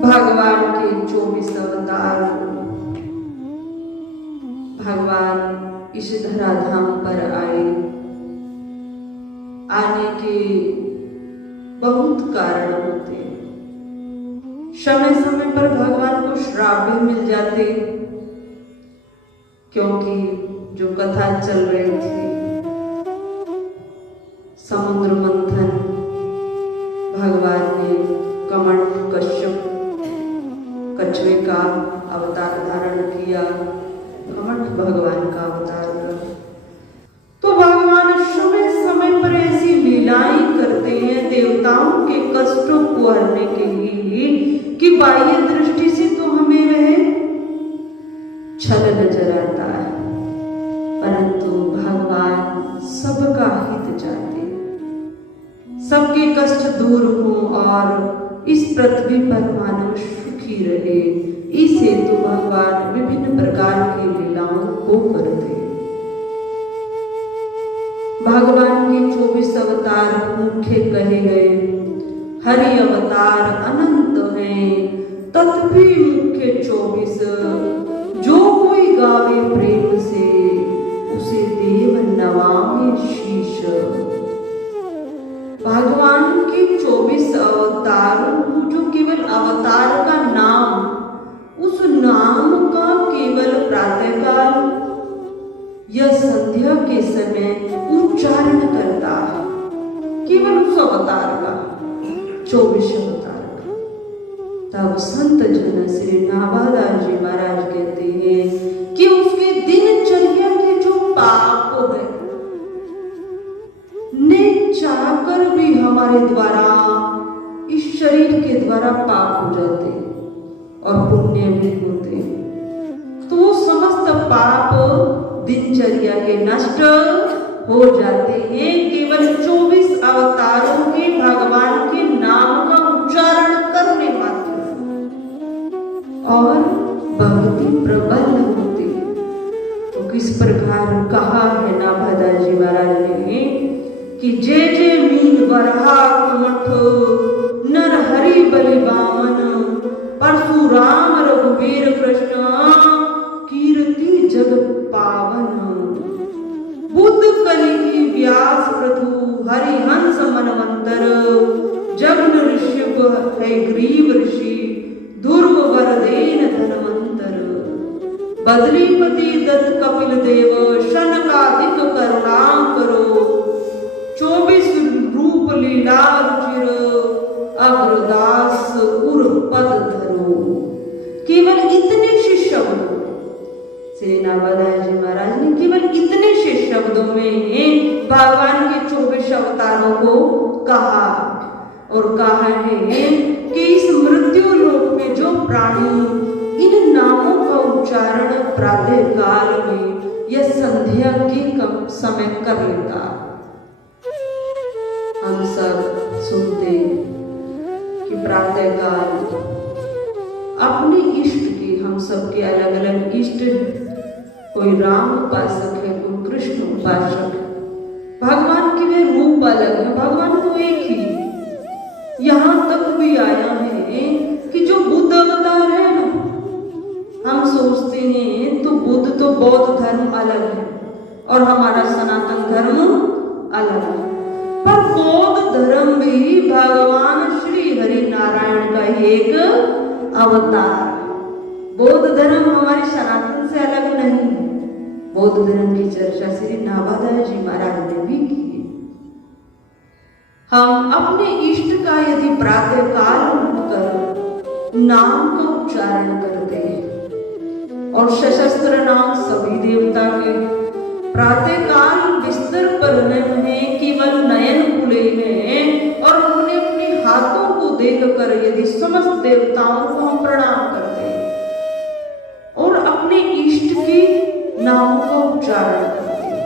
भगवान के 24 अवतार, भगवान इस धराधाम पर आए। आने के बहुत कारण होते हैं। समय समय पर भगवान को श्राप भी मिल जाते, क्योंकि जो कथा चल रही थी समुद्र मंथन, भगवान ने कमंड कश्यप कछुए का अवतार धारण किया, कमंड भगवान का अवतार था। तो भगवान समय समय पर ऐसी लीलाएं करते हैं देवताओं के कष्टों को हरने के लिए कि बाह्य दृष्टि से तो हमें वह छल नजर आता है, परंतु भगवान सबका हित चाहते, सबके कष्ट दूर हो और इस पृथ्वी पर मानव सुखी रहे। इस हेतु भगवान विभिन्न प्रकार की लीलाओं को करते। भगवान के 24 अवतार मुख्य कहे गए। हरि अवतार अनंत हैं, तथापि मुख्य 24। जो कोई गावे प्रेम से, उसे देव नवावे शीश। भगवान के 24 अवतार, जो केवल अवतार का नाम, उस नाम का केवल प्रातःकाल या संध्या के समय उच्चारण करता है, केवल उस अवतार का, 24 अवतार का। तब संत जन श्री नाभादास जी महाराज कहते हैं कि उसके दिनचर्या के जो पाप है ने चाहकर भी हमारे द्वारा, इस शरीर के द्वारा पाप हो जाते और पुण्य भी होते। तो समस्त पाप दिनचर्या के नष्ट हो जाते हैं केवल 24 अवतारों के भगवान के नाम का उच्चारण करने मात्र, और भक्ति प्रबल होती। तो किस प्रकार कहा है नाभादास जी महाराज ने कि जय जय मीन वरहा कुमठ, नर हरि बलि बामन, परशुराम रघुवीर कृष्ण, कीर्ति जग पावन। बुद्ध कलि व्यास पृथु, हरिहंस मनवंतर, जगन ऋषभ है ग्रीव ऋषि, ध्रुव वरदेन धनवंतर। बद्रीपति दत्त कपिल देव, शनकादिक करुणाकरो, 24 रूप लीला रुचिर, अग्रदास उर पद धरो। केवल इतने से शब्द श्री नाभादास जी महाराज ने केवल इतने से शब्दों में भगवान के 24 अवतारों को कहा, और कहा है कि इस मृत्यु लोक में जो प्राणी इन नामों का उच्चारण प्रातः काल में या संध्या के समय कर लेता। हम सब सुनते कि प्रातः काल अपने इष्ट की, हम सबके अलग अलग इष्ट, कोई राम उपासक है, कोई कृष्ण उपासक है, भगवान के वे रूप अलग है, भगवान तो एक ही। यहाँ तक भी आया है कि जो बुद्ध अवतार है ना, हम सोचते हैं तो बुद्ध तो बौद्ध धर्म अलग है और हमारा सनातन धर्म अलग है, पर बौद्ध धर्म भी भगवान श्री हरि नारायण का एक अवतार। बौद्ध धर्म हमारे सनातन से अलग नहीं है। बौद्ध धर्म की चर्चा श्री नाभादास जी महाराज ने भी की। हम अपने इष्ट का यदि प्रातः काल उठकर नाम का उच्चारण करते हैं, और सशस्त्र नाम सभी देवता के, प्रातः काल बिस्तर पर उन्होंने केवल नयन खुले हैं और उन्होंने अपने हाथों को देखकर यदि समस्त देवताओं को हम प्रणाम करते हैं और अपने इष्ट के नामों का उच्चारण करते हैं,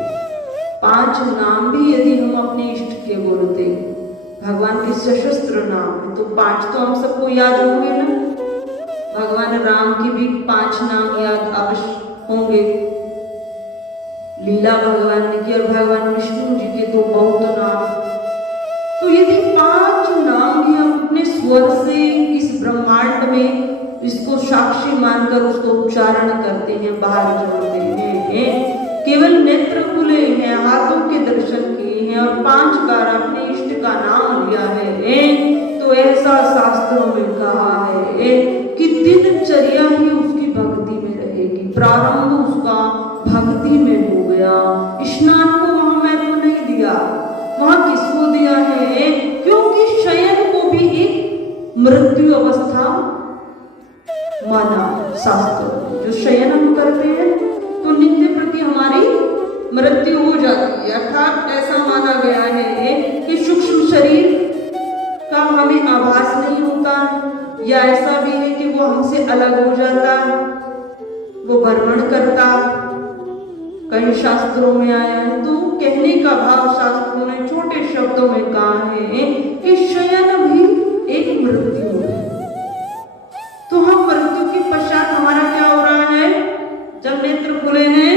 5 नाम भी यदि हम अपने इष्ट के बोलते हैं, भगवान के सशस्त्र नाम है तो 5 तो हम सबको याद होंगे ना। भगवान राम के भी 5 नाम याद अवश्य होंगे, लीला भगवान ने की, और भगवान विष्णु जी के तो बहुत नाम। तो यदि 5 नाम भी हम अपने स्वर से इस ब्रह्मांड में इसको साक्षी मानकर उसको उच्चारण करते हैं, बाहर जोड़ते हैं, केवल नेत्र खुले हैं, हाथों के दर्शन किए हैं और 5 बार अपने इष्ट का नाम लिया है, तो ऐसा शास्त्रों में कहा है कि दिनचर्या ही उसकी भक्ति में रहेगी। प्रारंभ उसका भक्ति में हो गया। स्नान को वहां महत्व नहीं दिया, वहां किसको दिया है? क्योंकि शयन को भी एक मृत्यु अवस्था माना शास्त्र। जो शयन हम करते हैं तो नित्य प्रति हमारी मृत्यु हो जाती है, अर्थात ऐसा माना गया है कि सूक्ष्म शरीर का हमें आभास नहीं होता, या ऐसा भी है कि वो हमसे अलग हो जाता, वो भ्रमण करता। कई शास्त्रों में आया है, तो कहने का भाव शास्त्रों ने छोटे शब्दों में कहा है कि शयन भी एक मृत्यु है। तो हम मृत्यु के पश्चात हमारा क्या हो रहा है? जब नेत्र खुले हैं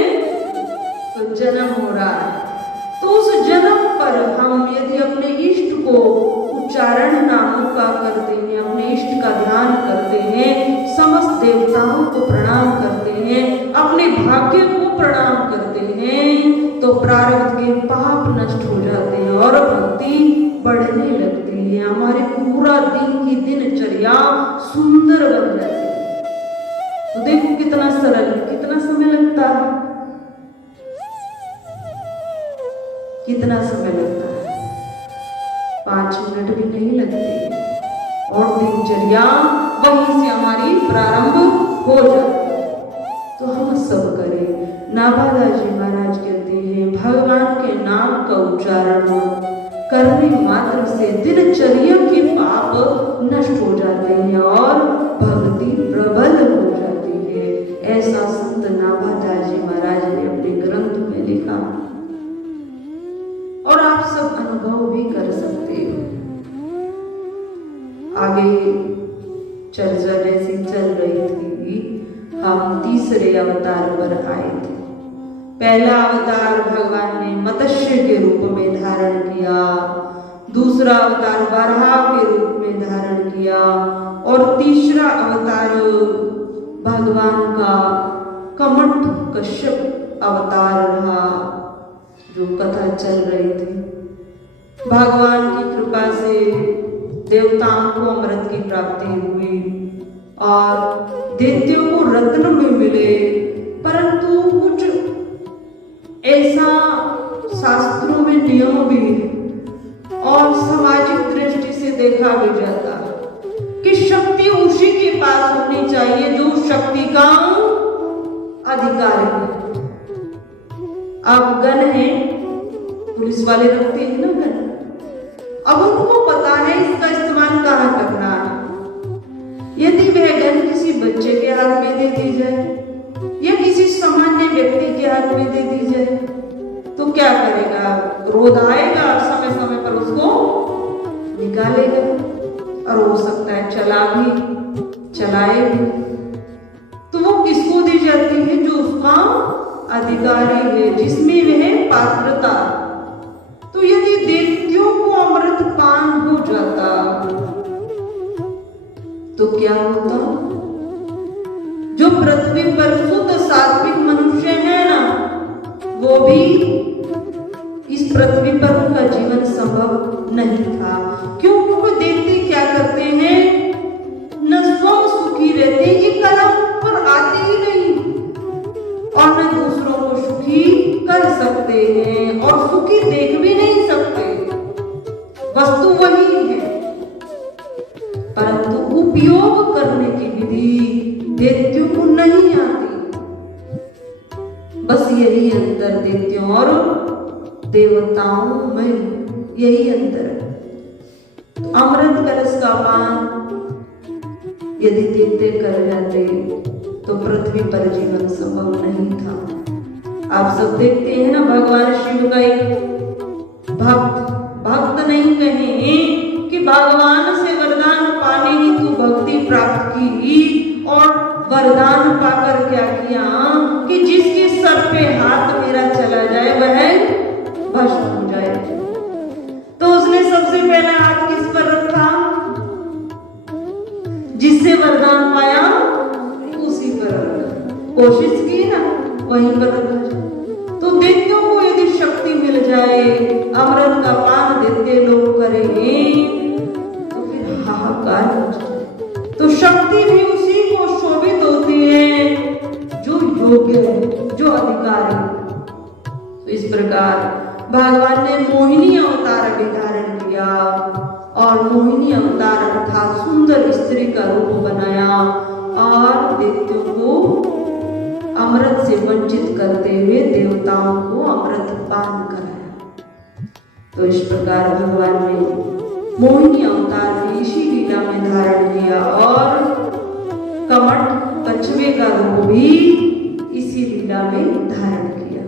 तो जन्म हो रहा है। तो उस जन्म पर हम यदि अपने इष्ट को उच्चारण नामों का करते हैं, अपने इष्ट का ध्यान करते हैं, समस्त देवताओं को प्रणाम करते हैं, अपने भाग्य को प्रणाम करते हैं, तो प्रारब्ध के पाप नष्ट हो जाते हैं और भक्ति बढ़ने लगती है। हमारे पूरा दिन की दिनचर्या सुंदर बन जाती है। तो देखो कितना सरल, कितना समय लगता है, कितना समय लगता है, 5 मिनट भी नहीं लगते और दिनचर्या वहीं से हमारी प्रारंभ हो जाती है। तो हम सब करें। नाभादा जी महाराज कहते हैं, भगवान के नाम का उच्चारण करने मात्र से दिनचर्या के पाप नष्ट हो जाते हैं और भक्ति प्रबल हो जाती है। ऐसा संत नाभादा जी महाराज ने अपने ग्रंथ में लिखा और आप सब अनुभव भी कर सकते हो। आगे चर्चा जैसी चल रही थी, हम तीसरे अवतार पर आए थे। पहला अवतार भगवान ने मत्स्य के रूप में धारण किया, दूसरा अवतार वराह के रूप में धारण किया और तीसरा अवतार भगवान का कमठ कश्यप अवतार रहा, जो कथा चल रही थी। भगवान की कृपा से देवताओं को अमृत की प्राप्ति हुई और दैत्यों को रत्न में मिले, परंतु कुछ ऐसा शास्त्रों में नियम भी और सामाजिक दृष्टि से देखा भी जाता कि शक्ति उसी के पास होनी चाहिए जो शक्ति का अधिकारी है। अब गन है, पुलिस वाले रखते हैं ना गन, अब उनको पता है इसका इस्तेमाल कहाँ करना है। यदि वह गन किसी बच्चे के हाथ में दे दी जाए या किसी सामान्य व्यक्ति के हाथ में दे दी जाए तो क्या करेगा? क्रोध आएगा, समय समय पर उसको निकालेगा और हो सकता है चलाए भी। तो वो किसको दी जाती है? जो उसका अधिकारी है, जिसमें वह पात्रता। तो यदि दैत्यों को अमृत पान हो जाता तो क्या होता? जो पृथ्वी पर शुद्ध सात्विक मनुष्य है ना, वो भी इस पृथ्वी पर उनका जीवन संभव नहीं था। क्यों? वो दैत्य क्या करते हैं? न स्वयं सुखी रहते, ये कलम पर आते ही नहीं और न दूसरों को सुखी कर सकते हैं और सुखी देख भी नहीं सकते। वस्तु वही है, परंतु उपयोग करने की विधि दैत्यों को नहीं आती। बस यही अंतर दैत्यों और देवताओं में, यही अंतर है। तो अमृत कलश का पान यदि देवते कर जाते तो पृथ्वी पर जीवन संभव नहीं था। आप सब देखते हैं ना, भगवान शिव का एक भक्त नहीं कहे कि भगवान से वरदान पाने ही तू भक्ति प्राप्त की, और वरदान पाकर क्या किया कि जिसके सर पे हाथ मेरा चला जाए वह भस्म हो जाए। तो उसने सबसे पहला हाथ किस पर रखा? जिससे वरदान पाया उसी पर रखा। कोशिश की ना, वहीं पर रखा। तो दैत्यों को यदि शक्ति मिल जाए, अमृत का पान दैत्य लोग करेंगे तो फिर हाहाकार हो जाए। तो शक्ति भी उसी को शोभित होती है जो योग्य है, जो अधिकारी है। तो इस प्रकार भगवान ने मोहिनी अवतार भी धारण किया, और मोहिनी अवतार अर्थात सुंदर स्त्री का रूप बनाया, और दैत्यों को अमृत से वंचित करते हुए देवताओं को अमृत पान कराया। तो इस प्रकार भगवान ने मोहिनी अवतार भी इसी लीला में धारण किया, और कमठ कछुए का रूप भी इसी लीला में धारण किया।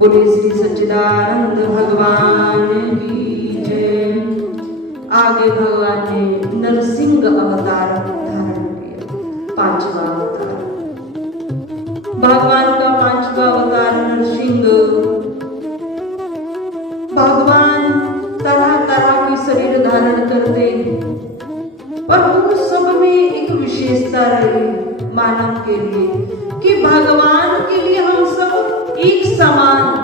बोले श्री सच्चिदानंद भगवान की जय। आगे भगवान ने नरसिंह अवतार धारण किया, 5वां अवतार। भगवान का 5वां अवतार नरसिंह। भगवान तरह तरह के शरीर धारण करते, पर उन सब में एक विशेषता रही मानव के लिए कि भगवान के लिए हम सब एक समान।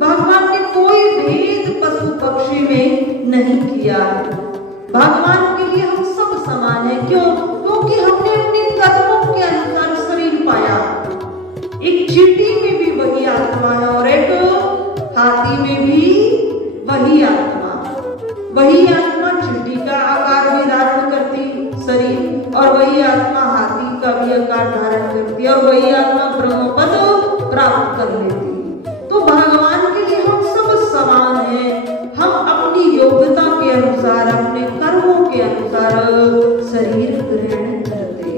भगवान ने कोई भेद पशु पक्षी में नहीं किया। भगवान के लिए हम सब समान हैं। क्यों? क्योंकि हमने अपने कर्मों के अनुसार शरीर पाया। एक चींटी में भी वही आत्मा है, और एक हाथी में भी वही आत्मा। वही आत्मा चींटी का आकार भी धारण करती शरीर, और वही आत्मा हाथी का भी आकार धारण करती, और वही आत्मा ब्रह्मपद प्राप्त कर लेती। तो भगवान के लिए हम सब समान हैं। हम अपनी योग्यता के अनुसार, अपने कर्मों के अनुसार शरीर ग्रहण करते।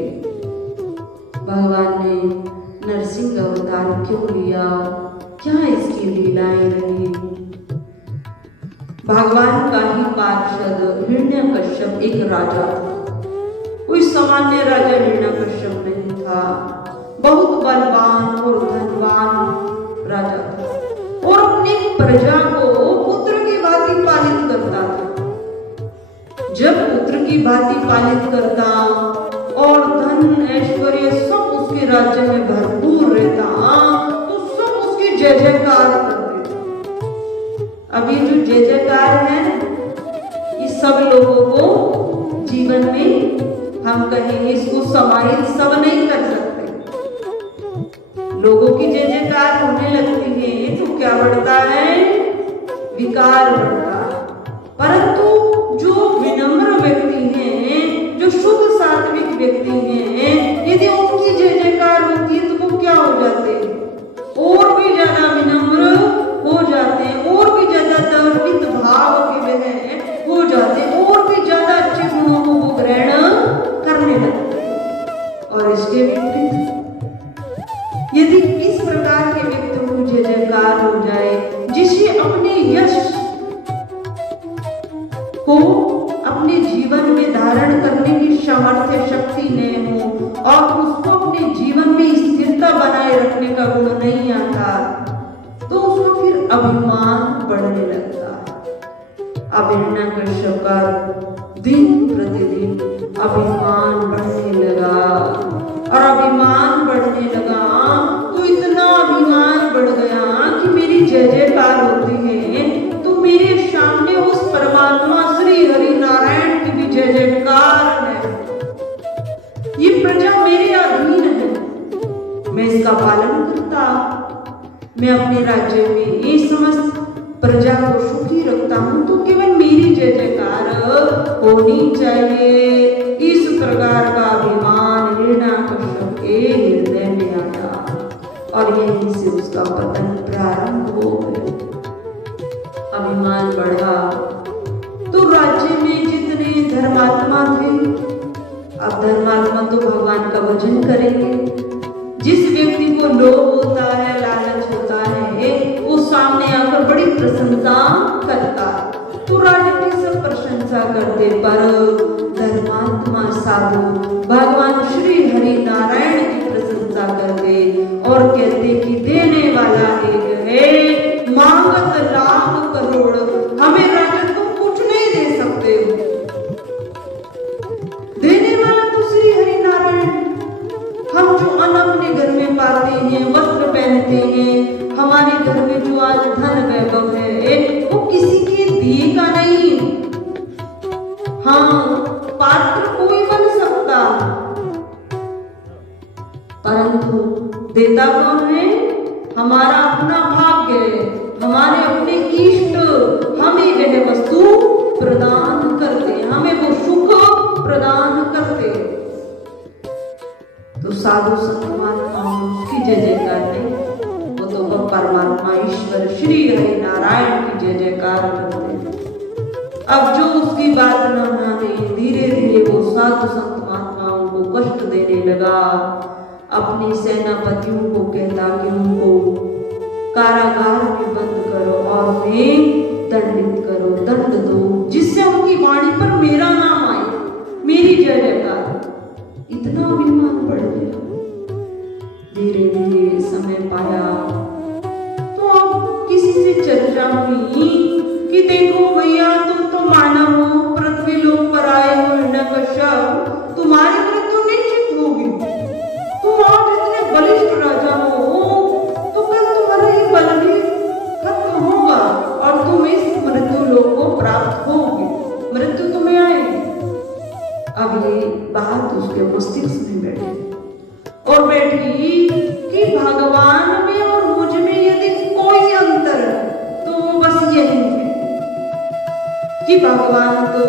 भगवान ने नरसिंह अवतार क्यों लिया? क्या इसकी लीलाएं रही? भगवान का ही पार्षद हिरण्यकश्यप एक राजा था। कोई सामान्य राजा हिरण्यकश्यप नहीं था। बहुत बलवान और धनवान राजा था, और अपनी प्रजा को पुत्र की भांति पालित करता था। जब पुत्र की भांति पालित करता और धन ऐश्वर्य सब उसके राज्य में भरपूर रहता, तो सब उसकी जय जयकार करते थे। अब ये जो जय जयकार है, इस सब लोगों को जीवन में हम कहेंगे इसको समाहित सब नहीं कर सकते। लोगों की जय जयकार होने लगती है तो क्या बढ़ता है? विकार बढ़ता है। परंतु जो विनम्र व्यक्ति हैं, जो शुद्ध सात्विक व्यक्ति हैं, यदि उनकी जय जयकार होती है तो वो क्या हो जाते हैं? और भी ज्यादा विनम्र हो जाते हैं, और भी ज्यादा दर्पित भाव के वह हो जाते हैं, और भी ज्यादा अच्छे गुणों को वो ग्रहण करने लगते हैं। और इसके विपरीत यदि इस प्रकार के व्यक्ति को जय जयकार हो जाए, जिसे अपने यश को अपने जीवन में धारण करने की सामर्थ्य शक्ति नहीं हो, और उसको अपने जीवन में स्थिरता बनाए रखने का गुण नहीं आता, तो उसको फिर अभिमान बढ़ने लगता है। अब हिरण्यकश्यप का दिन प्रतिदिन अभिमान बढ़ने लगा, और अभिमान बढ़ने लगा तो इतना अभिमान बढ़ गया कि मेरी जय जयकार होती है तो मेरे सामने उस परमात्मा श्री हरि नारायण की भी जय जयकार है। ये प्रजा मेरे अधीन है, मैं इसका पालन करता, मैं अपने राज्य में ये समस्त प्रजा को सुखी रखता हूं, तो केवल मेरी जय जयकार होनी चाहिए। इस प्रकार का अभिमान हिरण्यकश्यप के हृदय में आया, और यहीं से उसका पतन प्रारंभ हो गया। अभिमान बढ़ा तो राज्य में जितने अब धर्मात्मा तो भगवान का भजन करेंगे। जिस व्यक्ति को लोभ होता है, लालच होता है, वो सामने आकर बड़ी प्रशंसा करता है, तो राजा की सब प्रशंसा करते, पर धर्मात्मा साधु भगवान श्री हरि नारायण की प्रशंसा करते और कहते कि देने वाला एक है, मांगत लाख करोड़, हमें राजा तुम कुछ नहीं दे सकते हो, देने वाला तो श्री हरि नारायण। हम जो अन्न अपने घर में पाते हैं, वस्त्र पहनते हैं, हमारे घर में जो आज धन वैभव है, वो किसी के दिए का नहीं। हाँ, पात्र कोई बन सकता, परंतु देता कौन है? हमारा अपना भाग्य है, हमारे अपने इष्ट हमें वह वस्तु प्रदान करते, हमें वो सुख प्रदान करते। तो साधु संत महात्माओं की जय जयकार नहीं, वो तो परमात्मा ईश्वर श्री हरि नारायण की जय जयकार करते। अब जो उसकी बात न माने, धीरे धीरे वो साधु संत महात्माओं को कष्ट देने लगा। अपने सेनापतियों को कहता कि उनको कारागार में बंद करो और उन्हें दंडित करो, दंड दो, जिससे उनकी वाणी पर मेरा नाम आए, मेरी जय जयकार। इतना अभिमान बढ़ गया। धीरे धीरे समय पाया तो अब किसी से चर्चा हुई कि देखो भैया, तुम तो मानव हो, पृथ्वी लोक पर आए हो, हिरण्यकश्यप, तुम्हारी मृत्यु निश्चित होगी। तुम आज इतने बलिष्ठ राजा हो, तो कल तुम्हारा ये बल भी खत्म होगा और तुम इस मृत्यु लोक को प्राप्त होगे, मृत्यु तुम्हें आएगी। अब ये बात उसके मस्तिष्क में बैठी और बैठी कि भगवान में और मुझ में यदि कोई अंतर है तो वो बस यही है कि भगवान तो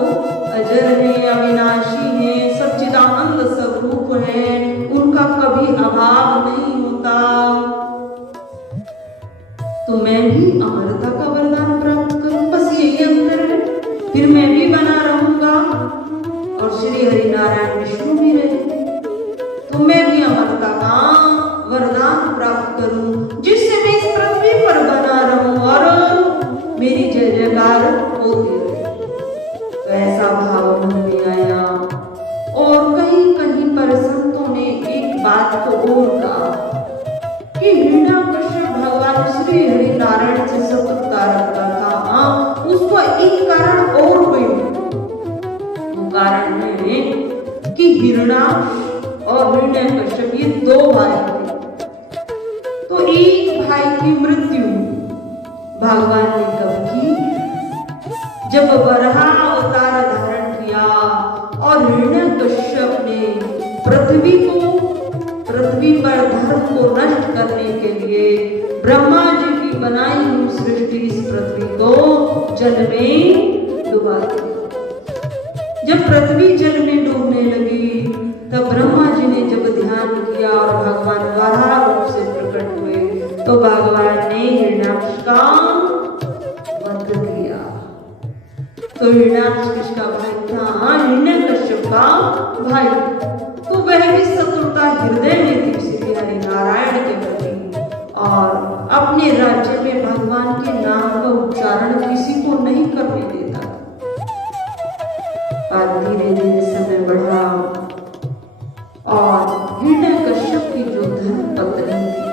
अजर है, अविनाशी है, सच्चिदानंद स्वरूप है, उनका कभी अभाव नहीं होता। तो मैं भी अमरता का वरदान प्राप्त करूं, बस यही अंतर है, फिर मैं भी बना रहूंगा और श्री हरि नारायण विष्णु भी रहे, तो मैं भी अमरता का वरदान प्राप्त करूं, जिससे मैं इस पृथ्वी पर बना रहूं और मेरी जय जयकार होती रहे। तो ऐसा भाव मन में आया और कहीं कहीं पर संतों ने एक बात को और कहा कि हिरण्यकश्यप भगवान श्री हरि नारायण से शत्रुता रखता था, उसको एक कारण और हुई। कारण है कि हिरण्याक्ष और हिरण्यकश्यप ये दो भाई थे, तो एक भाई की मृत्यु भगवान ने कब की? जब वराह अवतार धारण किया और हिरण्यकश्यप ने पृथ्वी पर धर्म को नष्ट करने के लिए ब्रह्मा जी की बनाई हुई सृष्टि इस पृथ्वी को जल में डुबा दिया। जब पृथ्वी जल में डूबने लगी तब ब्रह्मा जी ने जब ध्यान किया और भगवान वराह रूप से प्रकट हुए तो भगवान ने हिरण्याक्ष का वध किया। तो हिरण्याक्ष किसका भाई था? हिरण्यकश्यप का भाई। तो वह भी शत्रुता हृदय में थी श्री हरि नारायण के प्रति और अपने राज्य में भगवान के नाम का उच्चारण किसी को नहीं करने देता। और धीरे धीरे समय बढ़ा और हिरण्यकश्यप की जो धर्म पत्नी थी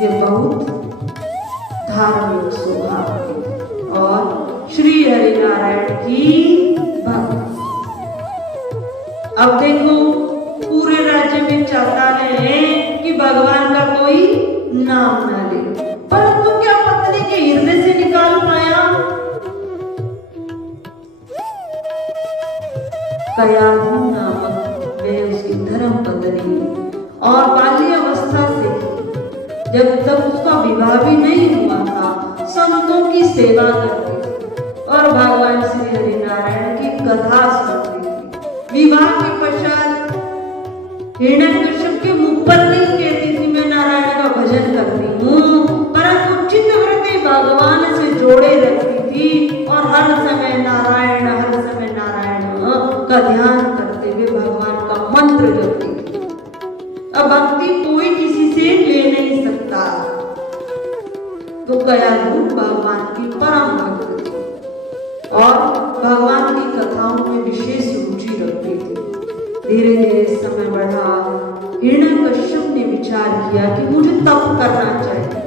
वे बहुत धार्मिक स्वभाव की और श्री हरि नारायण की भक्त। अब देखो पूरे राज्य में चाहता है कि भगवान का कोई नाम ना ले, परंतु क्या पत्नी के हृदय से निकाल पाया? कयाधु नामक वे उसकी धर्म पत्नी और बाल्य अवस्था से जब तक उसका विवाह भी नहीं हुआ था संतों की सेवा करती और भगवान श्री हरि नारायण की कथा सुनती थी। विवाह के पश्चात हिरण्यकश्यप के मुख पर नहीं कहती थी मैं नारायण का भजन करती हूँ, परंतु चित्तवृत्ति भगवान से जोड़े रखती थी और हर समय नारायण का ध्यान करते हुए भगवान भक्ति कोई किसी से ले नहीं सकता। तो कयाधु भगवान की परम भक्त थी और भगवान की कथाओं में विशेष रुचि रखती थी। धीरे धीरे समय बढ़ा, हिरण्यकश्यप ने विचार किया कि मुझे तप करना चाहिए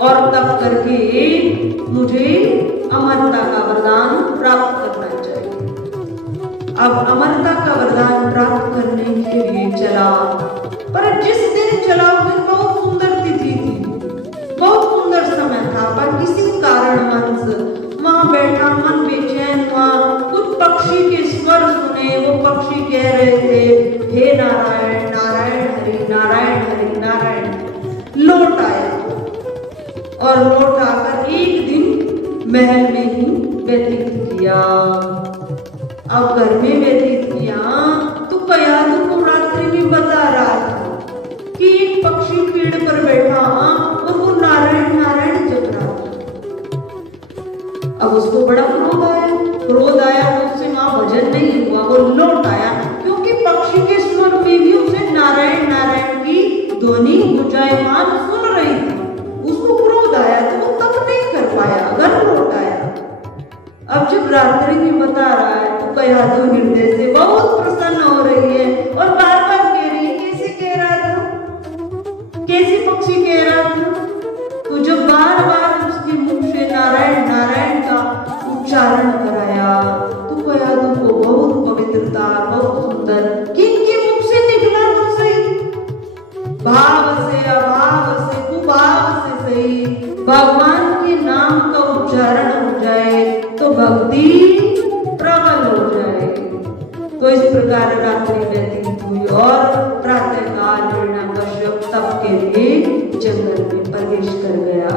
और तप करके मुझे अमरता का वरदान प्राप्त करना चाहिए। अब अमरता का वरदान प्राप्त करने के लिए चला, पर जिस दिन चला उस दिन बहुत सुंदर तिथि थी, बहुत सुंदर समय था, पर किसी कारणवश वहां बैठा मन बेचैन हुआ। कुछ पक्षी के स्वर सुने, वो पक्षी कह रहे थे, हे नारायण नारायण हरि नारायण हरि नारायण। लौट आया और लौट आकर एक दिन महल में ही व्यतीत किया। अब घर में व्यतीत किया तो कयाधु को रात्रि में बता रहा था कि एक पक्षी पेड़ पर बैठा और वो नारायण नारायण जप रहा था। अब उसको बड़ा क्रोध आया तो उससे वहां भजन नहीं हुआ, वो लौट आया क्योंकि पक्षी के स्वर में भी उसे नारायण नारायण की ध्वनि गुंजायमान सुन रही थी। उसको क्रोध आया तो वो तप नहीं कर पाया, घर लौट आया। अब जब रात्रि में बता रहा है तो कयाधु हृदय से बहुत प्रसन्न हो रही है और बार बार कह रही है, कैसे कह रहा था, कैसे पक्षी कह रहा था। तो जब बार बार उसके मुख से नारायण नारायण का उच्चारण कराया तो कयाधु को बहुत पवित्रता, बहुत सुंदर, किनके मुख से निकला तो सही, भाव से अभाव से कुभाव से सही, भगवान के नाम का उच्चारण हो जाए तो भक्ति प्रबल हो जाए। तो इस प्रकार रात्रि व्यतीत हुई और प्रातः काल हिरण्यकश्यप तप के लिए जंगल में प्रवेश कर गया।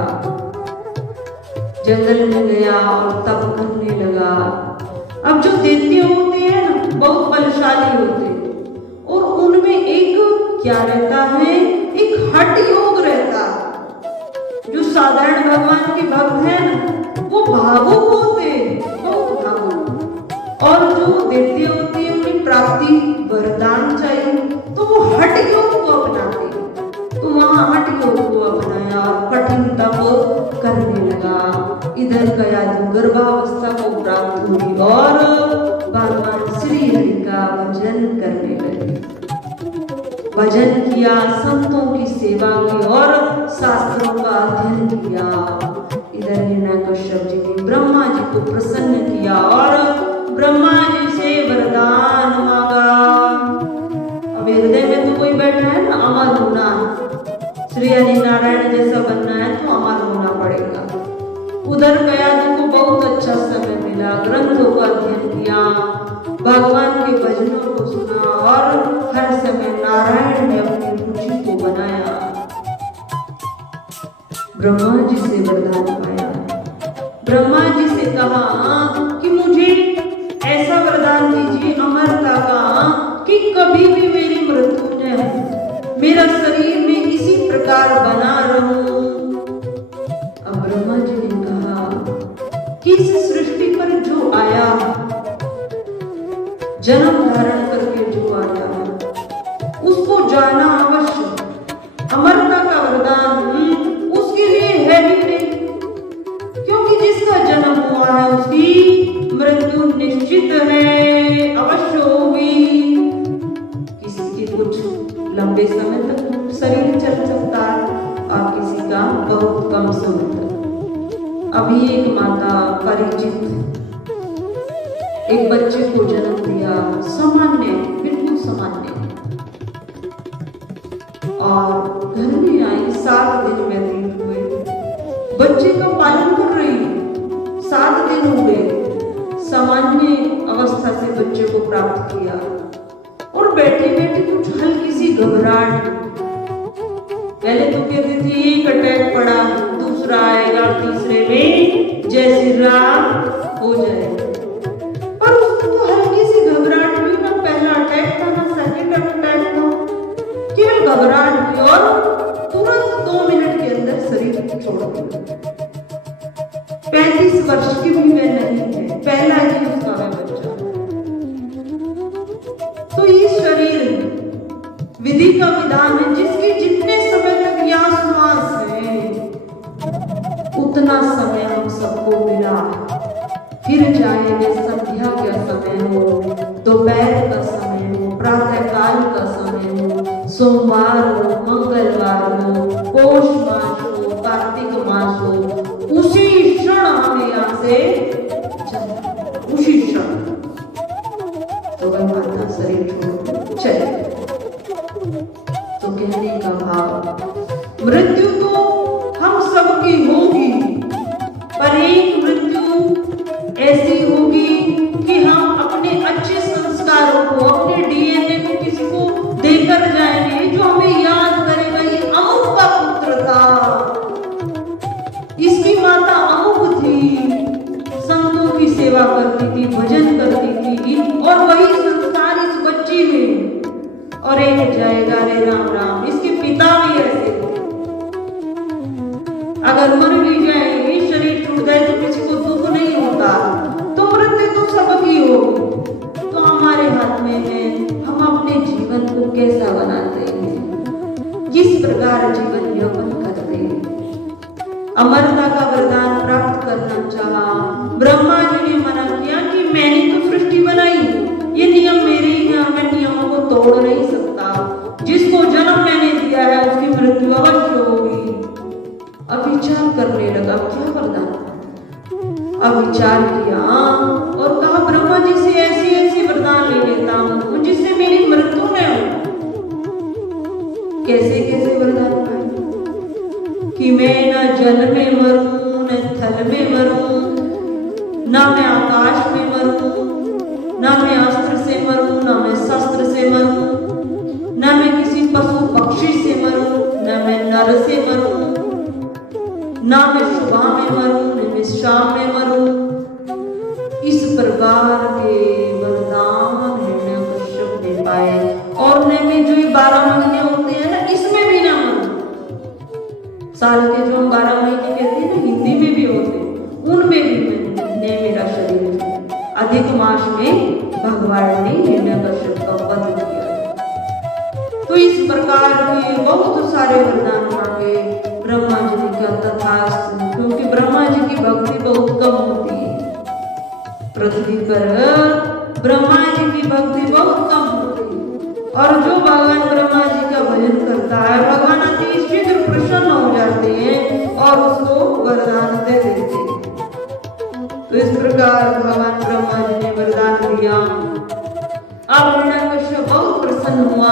जंगल में गया और तप करने लगा। अब जो दैत्य होते हैं ना, बहुत बलशाली होते हैं और उनमें एक क्या रहता है, एक हठ योग रहता है। जो साधारण भगवान के भक्त हैं ना, वो भावुक होते हैं, बहुत भावुक, और जो दैत्य होते हैं उन्हें प्राप्ति वरदान चाहिए तो वो हठ योग को अपनाते हैं। तो वहां हठ योग को अपनाया और कठिन तप करने लगा। इधर कयाधु गर्भावस्था को प्राप्त हुई और भगवान श्री हरि का भजन करने लगी। भजन किया, संतों की सेवा की और शास्त्रों का अध्ययन किया। इधर हिरण्यकश्यप जी ने ब्रह्मा जी को प्रसन्न किया और ब्रह्मा जी से वरदान मांगा। अब हृदय में तो कोई बैठा है ना, अमर होना, श्री हरि नारायण जैसा बनना है तो अमर होना पड़ेगा। उधर कयाधु को बहुत अच्छा समय मिला, ग्रंथों का अध्ययन किया, भगवान के भजनों को सुना और हर समय नारायण ने अपनी रुचि को बनाया। ब्रह्मा जी से वरदान पाया। ब्रह्मा जी से कहा कि मुझे ऐसा वरदान दीजिए अमरता का कि कभी भी मेरी मृत्यु न हो, मेरा शरीर में इसी प्रकार बना रहूं। अब ब्रह्मा जी ने कहा कि इस सृष्टि पर जो आया, जन्म धारण करके जो आया, उसको जाना अवश्य। अमरता का वरदान उसके लिए है भी नहीं, क्योंकि जिसका जन्म हुआ है उसकी मृत्यु निश्चित है, अवश्य होगी। किसी के कुछ लंबे समय तक शरीर चल सकता है और किसी का बहुत कम समय तक। अभी एक माता परिचित एक बच्चे को जन्म दिया, सामान्य, बिल्कुल सामान्य, और घर में आई, 7 दिन व्यतीत हुए, बच्चे का पालन कर रही, 7 दिन हो गए, सामान्य अवस्था से बच्चे को प्राप्त किया और बैठे बैठे कुछ हल्की सी घबराहट। पहले तो कहते थे एक अटैक पड़ा, दूसरा आएगा, तीसरे में जय श्री राम हो जाएगा, पर उसको तो हल्की सी घबराहट हुई, ना पहला अटैक था ना सेकंड अटैक था, केवल घबराहट हुई और तुरंत 2 मिनट के अंदर शरीर छोड़ दिया। 35 वर्ष की भी वह नहीं है, पहला ही उसका वह बच्चा। तो ये शरीर विधि विधि का विधान है जिसकी जितने समय तक यहाँ श्वास है उतना समय हम सबको मिला। फिर चाहे वे संध्या का समय हो, दोपहर का समय हो, प्रातः काल का समय हो, सोमवार हो, मंगलवार हो, पौष मास हो, कार्तिक मास हो, उसी क्षण हमें यहाँ से उसी क्षण तो वह माता शरीर छोड़ चले। तो कहने का भाव मृत्यु तो हम सबकी होगी, पर एक मृत्यु ऐसी होगी कि हम अपने अच्छे संस्कारों को, अपने डीएनए को किसी को देकर जाएंगे जो हमें याद करेगा ये अमुक का पुत्र था, इसकी माता अमुक थी, संतों की सेवा करती थी, भजन करती थी, और वही संस्कार इस बच्ची में। और एक जाएगा रे राम राम, इसके पिता भी ऐसे थे। अगर मर भी जाए, शरीर छूट जाए तो किसी को दुख नहीं होता, तो मृत्यु तो सबकी होगी। तो हमारे हाथ में है हम अपने जीवन को कैसा बनाते हैं, किस प्रकार जीवन यापन करते हैं। अमरता का वरदान प्राप्त करना चाहा, ब्रह्मा जी ने मना किया कि मैंने तो सृष्टि बनाई, ये नियम मेरे ही हैं, मैं नियमों को तोड़ नहीं सकता। जिसको जन्म मैंने दिया है उसकी मृत्यु अवश्य होगी। अब विचार करने लगा क्या वरदान। अब विचार किया और कहा ब्रह्मा जी से ऐसी ऐसी वरदान ले लेता हूँ जिससे मेरी मृत्यु न हो। कैसे कैसे वरदान पाए कि मैं न जल में मरूं, न थल में मरूं, न मैं आकाश में मरूं, न मैं अस्त्र से मरूं, न मैं शस्त्र से मरूं, न मैं किसी पशु पक्षी से मरूं, न मैं नर से मरूं, न मैं सुबह में मरूं, न मैं शाम में मरूं। इस प्रकार के वरदान हिरण्यकश्यप ने पाए। और न में जो 12 महीने होते हैं ना, इसमें भी ना मरूं। साल के जो हम 12 महीने कहते हैं ना, हिंदी में भी होते हैं, उनमें भी मैंने मेरा शरीर अधिक मास में भगवान ने हिरण्यकश्यप का वध किया। तो इस प्रकार के बहुत सारे वरदान मांगे ब्रह्मा जी ने क्या तथास्तु, क्योंकि ब्रह्मा जी की भक्ति बहुत कम होती है पृथ्वी पर, ब्रह्मा जी की भक्ति बहुत कम होती है। और जो भगवान ब्रह्मा जी का भजन करता है, भगवान अति शीघ्र प्रसन्न हो जाते हैं और उसको वरदान दे देते हैं। तो इस प्रकार भगवान ब्रह्मा जी ने वरदान दिया। अब हिरण्यकश्यप बहुत प्रसन्न हुआ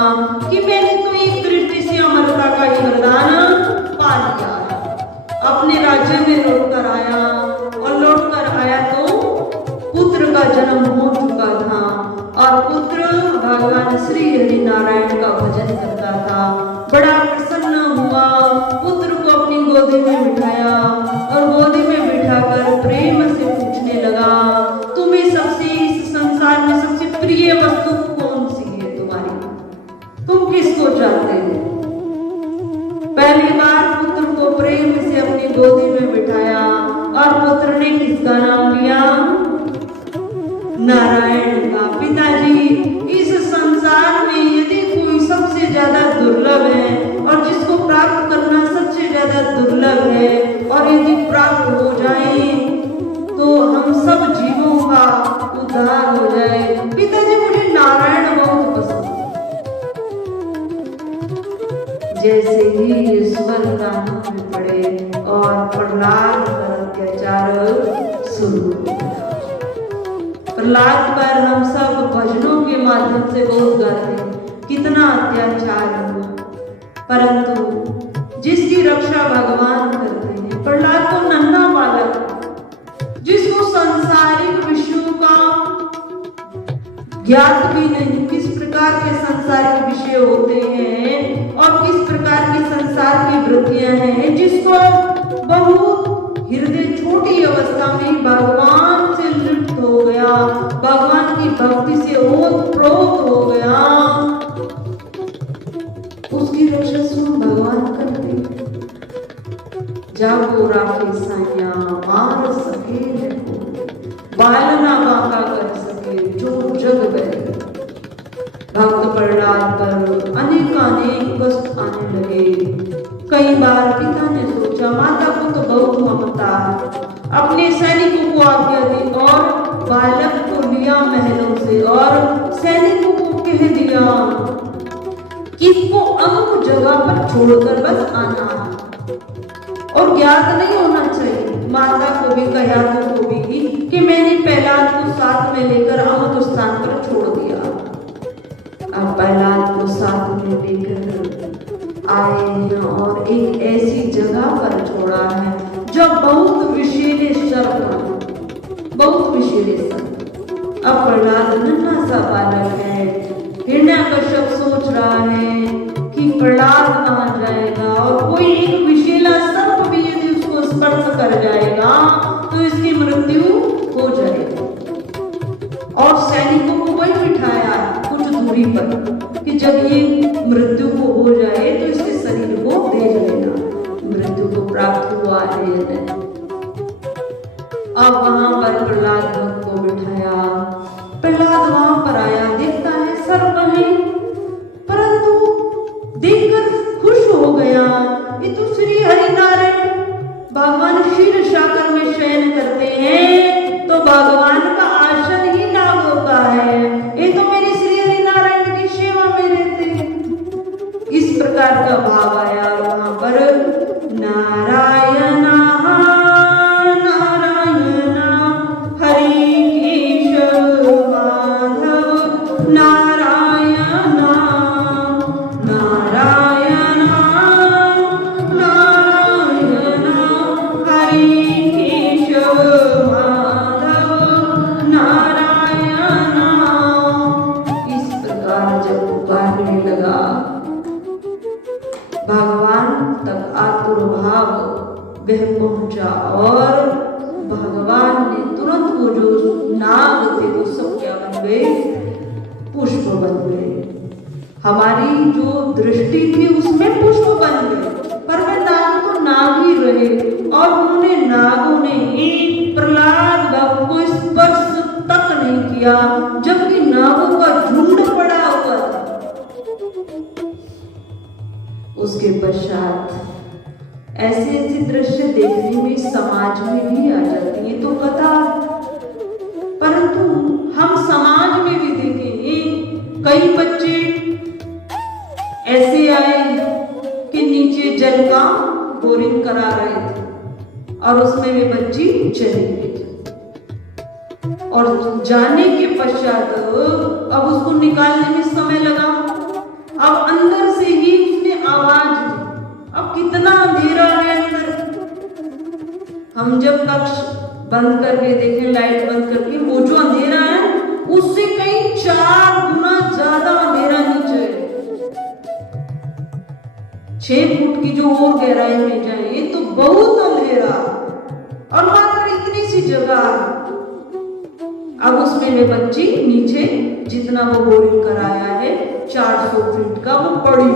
कि मैंने तो एक दृष्टि से अमरता का ही वरदान पा लिया। अपने राज्य में लौट कर आया और लौट कर आया तो पुत्र का जन्म हो चुका था और पुत्र भगवान श्री हरि नारायण का भजन करता था। बड़ा प्रसन्न हुआ, पुत्र को अपनी गोदी में बिठाया और गोदी में बिठाकर प्रेम से पूछने लगा, तुम्हें सबसे इस संसार में सबसे प्रिय वस्तु कौन सी है तुम्हारी, तुम किसको चाहते हो। पहली बार पुत्र को प्रेम से अपनी गोदी में बिठाया और पुत्र ने किसका नाम लिया, नारायण का। पिताजी, इस संसार में यदि कोई सबसे ज्यादा दुर्लभ है और जिसको प्राप्त करना सबसे ज्यादा दुर्लभ है और यदि प्राप्त हो जाए तो हम सब जीवों का उद्धार हो जाए। पिताजी, मुझे नारायण बहुत पसंद है। जैसे ही ईश्वर का नाम पड़े और प्रहलाद पर अत्याचार शुरू हो गया। प्रहलाद पर हम सब भजनों के माध्यम से बहुत गाते हैं कितना अत्याचार हो, परंतु जिसकी रक्षा भगवान करते हैं। प्रहलाद तो नन्हा बालक जिसको संसारिक विषयों का ज्ञात भी नहीं, किस प्रकार के संसारिक विषय होते हैं और किस प्रकार की संसार की वृत्तियां हैं, जिसको बहुत हृदय छोटी अवस्था में भगवान से लिप्त हो गया, भगवान की भक्ति से ओतप्रोत हो गया, उसकी रक्षा स्वयं भगवान करते। जागो राखे साइया मार सके बालना बाका कर सके जो जग गए। भक्त प्रहलाद पर अनेकानेक कष्ट आने लगे। कई बार पिता ने सोचा माता को तो बहुत ममता, अपने सैनिकों को आज्ञा दी और बालक को लिया महलों से और सैनिकों को कह दिया कि इसको अमुक जगह पर छोड़कर बस आना और ज्ञात नहीं होना चाहिए। माता को भी कहा तो भी कि मैंने प्रहलाद को साथ में लेकर अमुक स्थान पर छोड़ दिया। अब प्रहलाद को साथ में लेकर आए हैं और एक ऐसी जगह पर छोड़ा है जो बहुत विषैले सर्प, बहुत विषैले सर्प। अब प्रहलाद नन्हा सा बालक है। हिरण्यकश्यप सोच रहा है कि प्रहलाद कहाँ जाएगा और कोई एक विषैला सर्प भी यदि उसको स्पर्श कर जाएगा तो इसकी मृत्यु हो जाएगी। और सैनिकों को वही बिठाया कुछ दूरी पर कि जब ये मृत्यु को हो जाए तो इसके शरीर को दे लेना, मृत्यु को प्राप्त हुआ है। अब वहां पर प्रहलाद भक्त को बिठाया। प्रहलाद वहां पर आया, देखता है सर्प है, परंतु देखकर खुश हो गया। ये तो श्री हरिनारायण भगवान क्षीर सागर में शयन करते हैं तो भगवान का आसन ही नागों का है। ये तो मेरे श्री हरिनारायण की सेवा में रहते हैं। इस प्रकार का भाव आया। वहां पर नारायण वह पहुंचा और भगवान ने तुरंत वो जो नाग थे वो सब क्या बन गए, पुष्प बन गए। हमारी जो दृष्टि थी उसमें पुष्प बन गए, पर वे नाग तो नाग ही रहे और उन्होंने नागों ने एक प्रहलाद भक्त को स्पर्श तक नहीं किया, जबकि नागों का झुंड पड़ा हुआ था। उसके पश्चात ऐसे ऐसे दृश्य देखने में समाज में भी आ जाती है तो कथा, परंतु हम समाज में भी देखेंगे कई बच्चे ऐसे आए कि नीचे जल का बोरिंग करा रहे थे और उसमें वे बच्ची चली गई और जाने के पश्चात अब उसको निकालने में समय लगा। अब अंदर से ही उसने आवाज दी। अब कितना अंधेरा है अंदर। हम जब कक्ष बंद करके देखें, लाइट बंद करके, वो जो अंधेरा है उससे कई 4 गुना ज्यादा अंधेरा नीचे है। 6 फुट की जो और गहराई में जाए तो बहुत अंधेरा और मात्र इतनी सी जगह। अब उसमें वे बच्ची नीचे जितना वो बोरिंग कराया है 400 फीट का वो पड़ी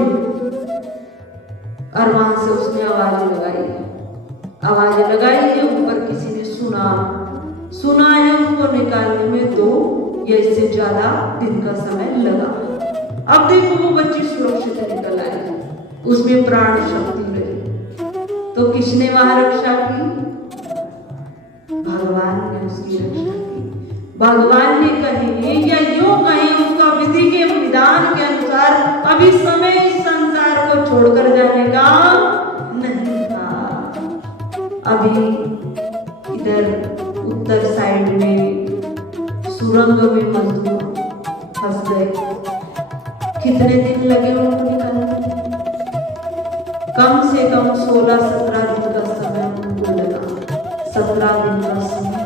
और वहां से उसने आवाज लगाई है। ऊपर किसी ने सुना है उसको निकालने में 2 या इससे ज्यादा दिन का समय लगा। अब देखो वो बच्ची सुरक्षित निकल आई, उसमें प्राण शक्ति रही। तो किसने वहां रक्षा की? भगवान ने उसकी रक्षा की। भगवान ने कहे या यूं कहे उसका विधि के विधान के अनुसार अभी समय इस संसार को छोड़कर जाने का नहीं था। अभी इधर उत्तर साइड में सुरंग में मजदूर फंस गए। कितने दिन लगे उनको निकालने? कम से कम 16-17 दिन का समय उनको लगा। 17 दिन का समय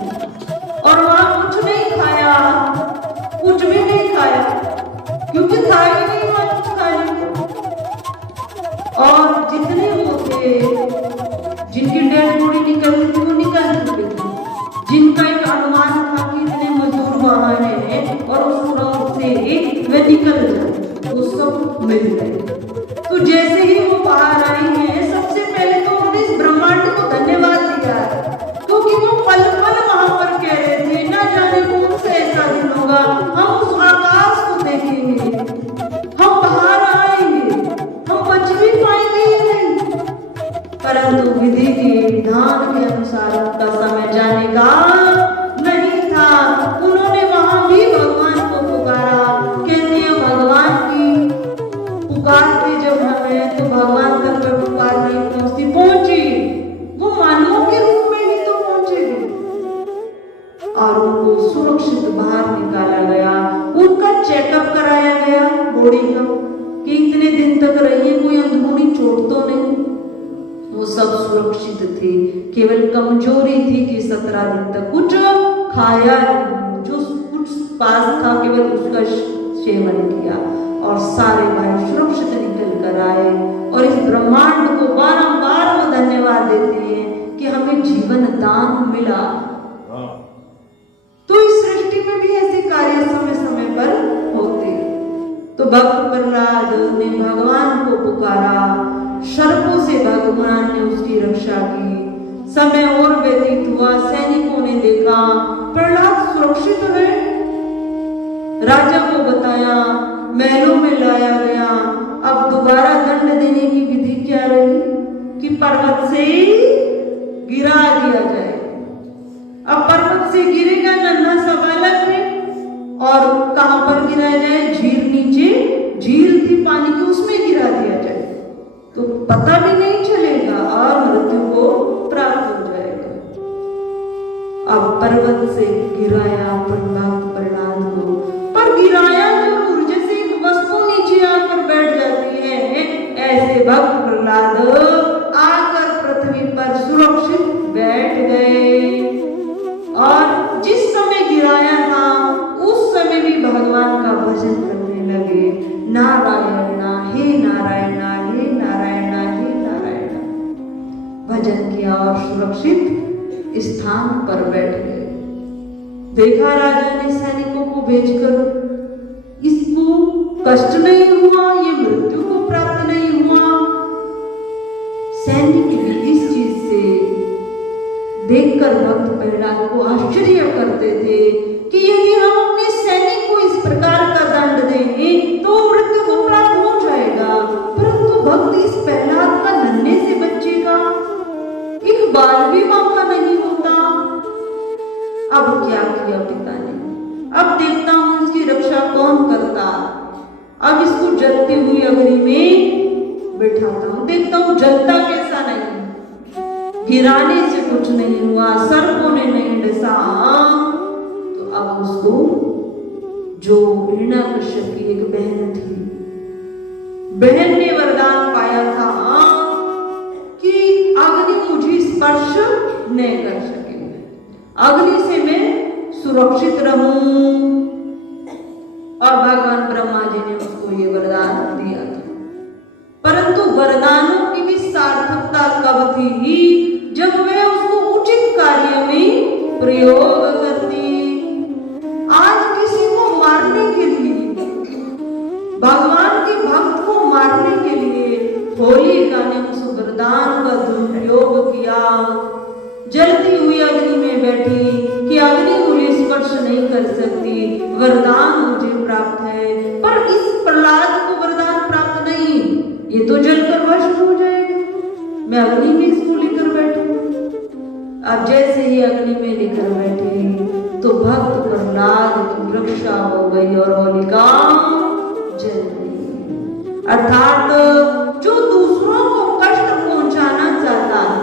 और वहां कुछ नहीं खाया, कुछ भी नहीं खाया क्योंकि था ही नहीं वहां कुछ खाने को। और जितने वो थे जिनकी डेड बॉडी निकलती थी वो निकल चुके थे। जिनका एक अनुमान था कि इतने मजदूर वहां हैं और उस सुरंग से वे निकल जाए, वो सब मिल गए। तो जैसे ही वो बाहर आई है सबसे पहले तो उन्होंने इस ब्रह्मांड को धन्यवाद दिया क्योंकि वो पल पल वहां पर कह रहे थे ना जाने कौन सा ऐसा दिन होगा हम उस आकाश को देखेंगे अनुसार उनका समय जाने का नहीं था। उन्होंने वहां भी भगवान को पुकारा। कहते हैं भगवान की पुकारते जब हमें तो भगवान तक में पुकार नहीं पहुंची, वो मानवों के रूप में ही तो पहुंचेगी। और उनको सुरक्षित बाहर निकाला गया, उनका चेकअप कराया गया बॉडी का कि इतने दिन तक रहिए, कोई अंदरूनी चोट तो नहीं। वो सब सुरक्षित थे, केवल कमजोरी थी कि 17 दिन तक कुछ खाया, जो कुछ पास था केवल उसका सेवन किया। और सारे भाई सुरक्षित निकल कर आए और इस ब्रह्मांड को बारंबार वो धन्यवाद देते हैं कि हमें जीवन दान मिला। तो इस सृष्टि में भी ऐसे कार्य समय समय पर होते। तो भक्त प्रहलाद ने भगवान को पुकारा, सर्पों से भगवान ने उसकी रक्षा की। समय और व्यतीत हुआ, सैनिकों ने देखा प्रहलाद सुरक्षित है, राजा को बताया, महलों में लाया गया। अब दोबारा दंड देने की विधि क्या रही कि पर्वत से गिरा दिया जाए। अब पर्वत से गिरेगा, नन्हा सा बालक है, और कहां पर गिराया जाए? झील, नीचे झील थी पानी की, उसमें गिरा दिया जाए तो पता भी नहीं चलेगा और मृत्यु को प्राप्त हो जाएगा। अब पर्वत से गिराया प्रहलाद को, पर गिराया जरूर, जैसे एक वस्तु नीचे आकर बैठ जाती है, ऐसे भक्त प्रहलाद आकर पृथ्वी पर सुरक्षित बैठ गए। और जिस समय गिराया था उस समय भी भगवान का भजन करने लगे, नारायण हे नारायण हे नारायण हे नारायण। भजन किया और सुरक्षित स्थान पर बैठ गए। देखा राजा ने सैनिकों को भेजकर, इसको कष्ट नहीं हुआ, ये मृत्यु को प्राप्त नहीं हुआ। सैनिक भी इस चीज से देखकर भक्त प्रहलाद को आश्चर्य करते थे कि यदि हम अपने सैनिक को इस प्रकार का दंड देंगे तो मृत्यु को प्राप्त हो जाएगा, परंतु भक्त इस प्रहलाद का नन्हे से बच्चे का एक बाल भी बांका नहीं होता। अब क्या किया पिता ने? अब देखता हूं इसकी रक्षा कौन करता। अब इसको जलती हुई अग्नि में बैठाता हूं, देखता हूं जलता कैसा नहीं। गिराने से कुछ नहीं हुआ, सर्पों ने नहीं डसा। तो अब उसको, जो हिरण्यकश्यप की एक बहन थी, बहन ने वरदान पाया था कि अग्नि मुझे स्पर्श नहीं कर सकेगी, अग्नि से मैं सुरक्षित रहूं। और भगवान ब्रह्मा जी ने उसको ये वरदान दिया था। परंतु वरदानों की भी सार्थकता कब थी? जब वे उसको उचित कार्य में प्रयोग करती। आज किसी को मारने के लिए, भगवान के भक्त को मारने के लिए होलिका ने उस वरदान का दुरुपयोग किया। जलती हुई अग्नि में बैठी कि अग्नि मुझे स्पर्श नहीं कर सकती, वरदान मुझे प्राप्त है। पर इस प्रहलाद को वरदान प्राप्त नहीं, ये तो जलकर भस्म हो जाएगा, मैं अग्नि में इसको लेकर बैठू। अब जैसे ही अग्नि में लेकर बैठे तो भक्त प्रहलाद की रक्षा हो गई और होलिका जल गई। अर्थात जो दूसरों को कष्ट पहुंचाना चाहता है,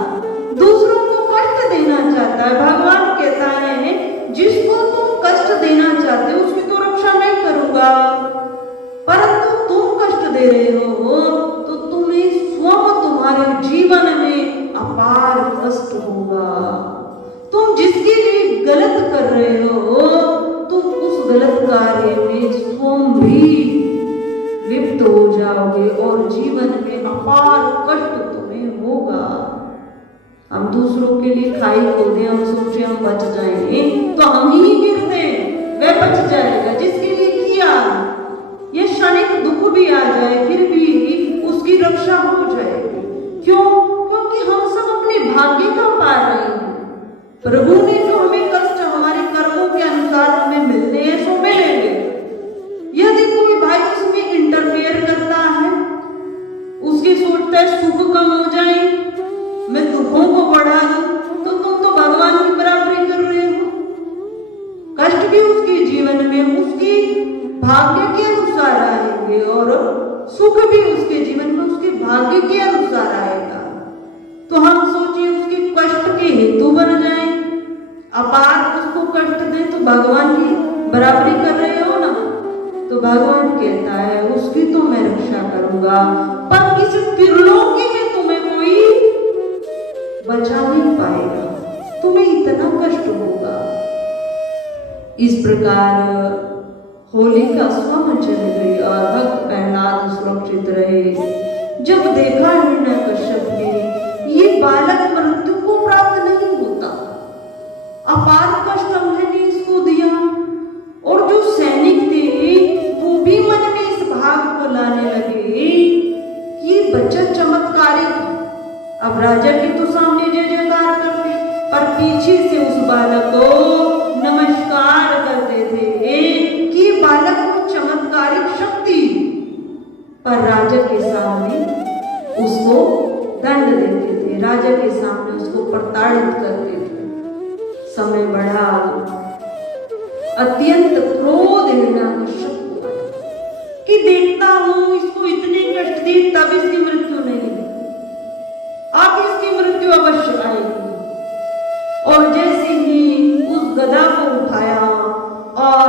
दूसरों को कष्ट देना चाहता है, भगवान कहता है जिसको तुम कष्ट देना चाहते हो उसकी तो रक्षा मैं करूंगा, परंतु तुम कष्ट दे रहे हो तो तुम्हें स्वयं तुम्हारे जीवन में अपार कष्ट होगा। तुम जिसके लिए गलत कर रहे हो तुम उस गलत कार्य में स्वयं भी लिप्त हो जाओगे और जीवन में अपार कष्ट तुम्हें होगा। हम दूसरों के लिए खाई खोदे, हम सोचे हम बच जाएंगे तो हम ही गिर दें, वह बच जाएगा जिसके लिए किया। ये क्षणिक दुख भी आ जाए फिर भी उसकी रक्षा हो जाएगी। क्यों? क्योंकि हम सब अपने भाग्य का पा रहे हैं। प्रभु ने जो हमें कष्ट हमारे कर्मों के अनुसार हमें मिलते हैं सो मिलेंगे। यदि कोई भाई उसमें इंटरफेयर करता है, उसकी सोचता है सुख कम हो जाए, मैं दुखों को बढ़ा दूं, तो तुम तो आएंगे और सुख भी उसके जीवन में उसके भाग्य के अनुसार आएगा। तो हम सोचिए उसके कष्ट के हेतु बन जाए, अपार उसको कष्ट दे तो भगवान की बराबरी कर रहे हो ना। तो भगवान कहता है उसकी तो मैं रक्षा करूंगा, पर इस त्रिलोकी में तुम्हें कोई बचा नहीं पाएगा, तुम्हें इतना कष्ट होगा। इस प्रकार होलिका स्वयं चली गई और भक्त प्रहलाद सुरक्षित रहे। जब देखा हिरण्यकश्यप ने ये बालक मृत्यु को प्राप्त नहीं होता, अपार कष्ट हमने इसको दिया, और जो सैनिक थे वो भी मन में इस भाव को लाने लगे ये बच्चा चमत्कारिक। अब राजा के तो सामने जय जयकार करते, पर पीछे से उस बालक को नमस्कार करते थे कि बालक को चमत्कारिक शक्ति, पर राजा के सामने उसको दंड देते थे, राजा के सामने उसको प्रताड़ित करते थे। समय बढ़ा, अत्यंत क्रोध हिरण्यकश्यप को कि देखता हूं इसको इतने कष्ट दिए तब इसकी मृत्यु नहीं हुई, अब इसकी मृत्यु अवश्य आएगी। और जैसे ही उस गदा को उठाया और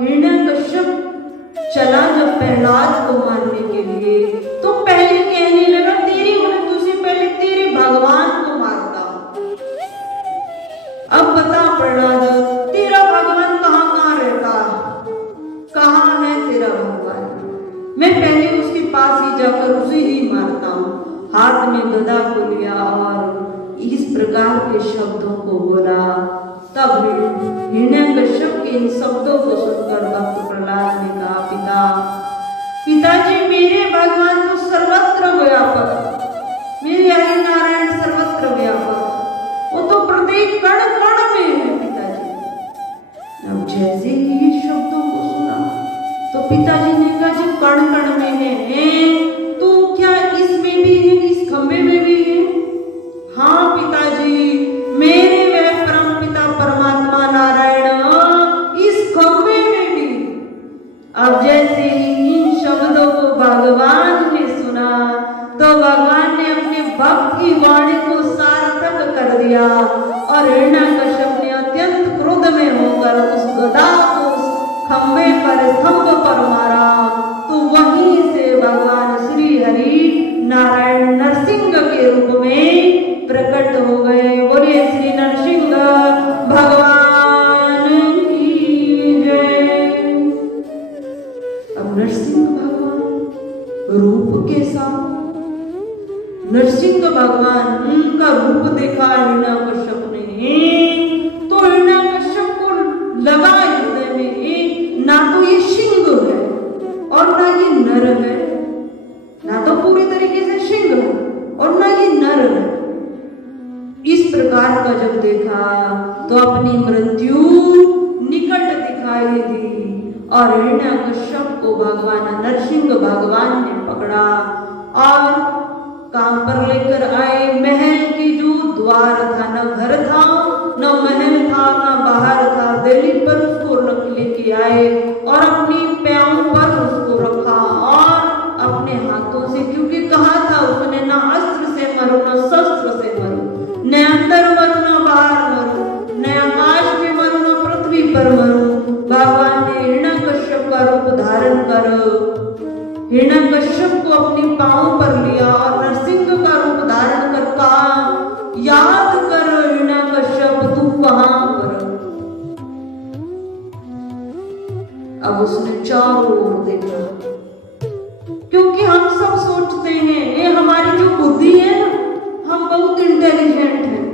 हिरण्यकश्यप चला जब प्रहलाद को मारने के लिए, तो पहले कहने लगा तेरी मृत्यु से पहले तेरे भगवान को मारता। अब बता प्रहलाद, तेरा भगवान कहाँ कहाँ रहता है, कहाँ है तेरा भगवान? मैं पहले उसके पास ही जाकर उसे ही मारता हूँ। हाथ में गदा को लिया और इस प्रकार के शब्दों को बोला। तब हिरण्यकश्यप के इन शब्दों को सुनकर भक्त प्रहलाद ने कहा, पिताजी मेरे भगवान तो सर्वत्र व्यापक, मेरे हरि नारायण सर्वत्र व्यापक, वो तो प्रत्येक कण कण में है पिताजी। अब जैसे ही ये शब्दों को सुना तो पिताजी ने कहा जी कण कण में है तो क्या इसमें भी है, इस खंबे में भी है? हाँ पिताजी, मेरे वह परम पिता परमात्मा नारायण इस खंबे में भी। अब जैसे ही इन शब्दों को भगवान ने सुना तो भगवान ने अपने भक्त की वाणी को सार्थक कर दिया और हिरण्यकश्यप ने अत्यंत क्रोध में होकर उस गदा को खंबे पर स्तंभ पर मारा। तो वहीं से भगवान श्री हरि नारायण नरसिंह के रूप में प्रकट हो गए। बोलिए श्री नरसिंह भगवान की जय। अब नरसिंह भगवान रूप के साथ नरसिंह भगवान उनका रूप देखा हिरण्यकश्यप ने, तो हिरण्यकश्यप को लगा हृदय में ना तो ये सिंह है और ना ये नर है, ना तो पूरी तरीके से सिंह है और ना ये नर है। इस प्रकार का जब देखा तो अपनी मृत्यु निकट दिखाई दी और हिरण्यकश्यप को भगवान नरसिंह भगवान ने पकड़ा और काम पर लेकर आए। महल की जो द्वार था, न घर था न महल था न बाहर था, दिल्ली पर उसको लेके आए और अपनी पैरों पर उसको रखा और अपने हाथों से, क्योंकि कहा था उसने न अस्त्र से मरो न शस्त्र से मरो, न अंदर मरो न बाहर मरो, न आकाश में मरो न पृथ्वी पर मरो। भगवान ने हिरण्यकश्यप का रूप धारण कर हिरण्यकश्यप को अपनी पांव पर लिया और नरसिंह का रूप धारण कर कहा, याद कर हिरण्यकश्यप तू कहां पर। अब उसने चारों ओर देखा, क्योंकि हम सब सोचते हैं ये हमारी जो बुद्धि है ना, हम बहुत इंटेलिजेंट हैं,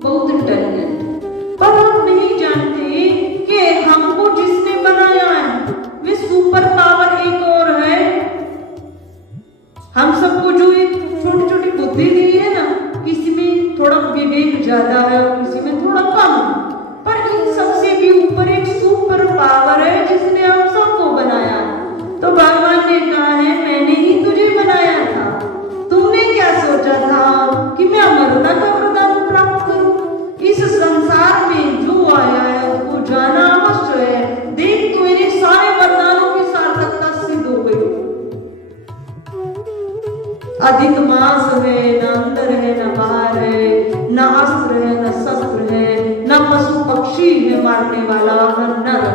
बहुत इंटेलिजेंट, पर हम नहीं जानते कि हमको जिसने बनाया है वे सुपर पावर एक और है। हम सबको जो एक छोटी छोटी बुद्धि दी है ना, किसी में थोड़ा विवेक ज्यादा है और किसी में थोड़ा कम, पर इन सबसे भी ऊपर एक सुपर पावर है जिसने हम सबको बनाया। तो भगवान ने कहा है मैंने ही तुझे बनाया था, तुमने क्या सोचा था कि मैं अमरता का व्रत अधिक मांस है, न अंदर है न बाहर है, न अस्त्र है न शस्त्र है, न पशु पक्षी है मारने वाला, न नर।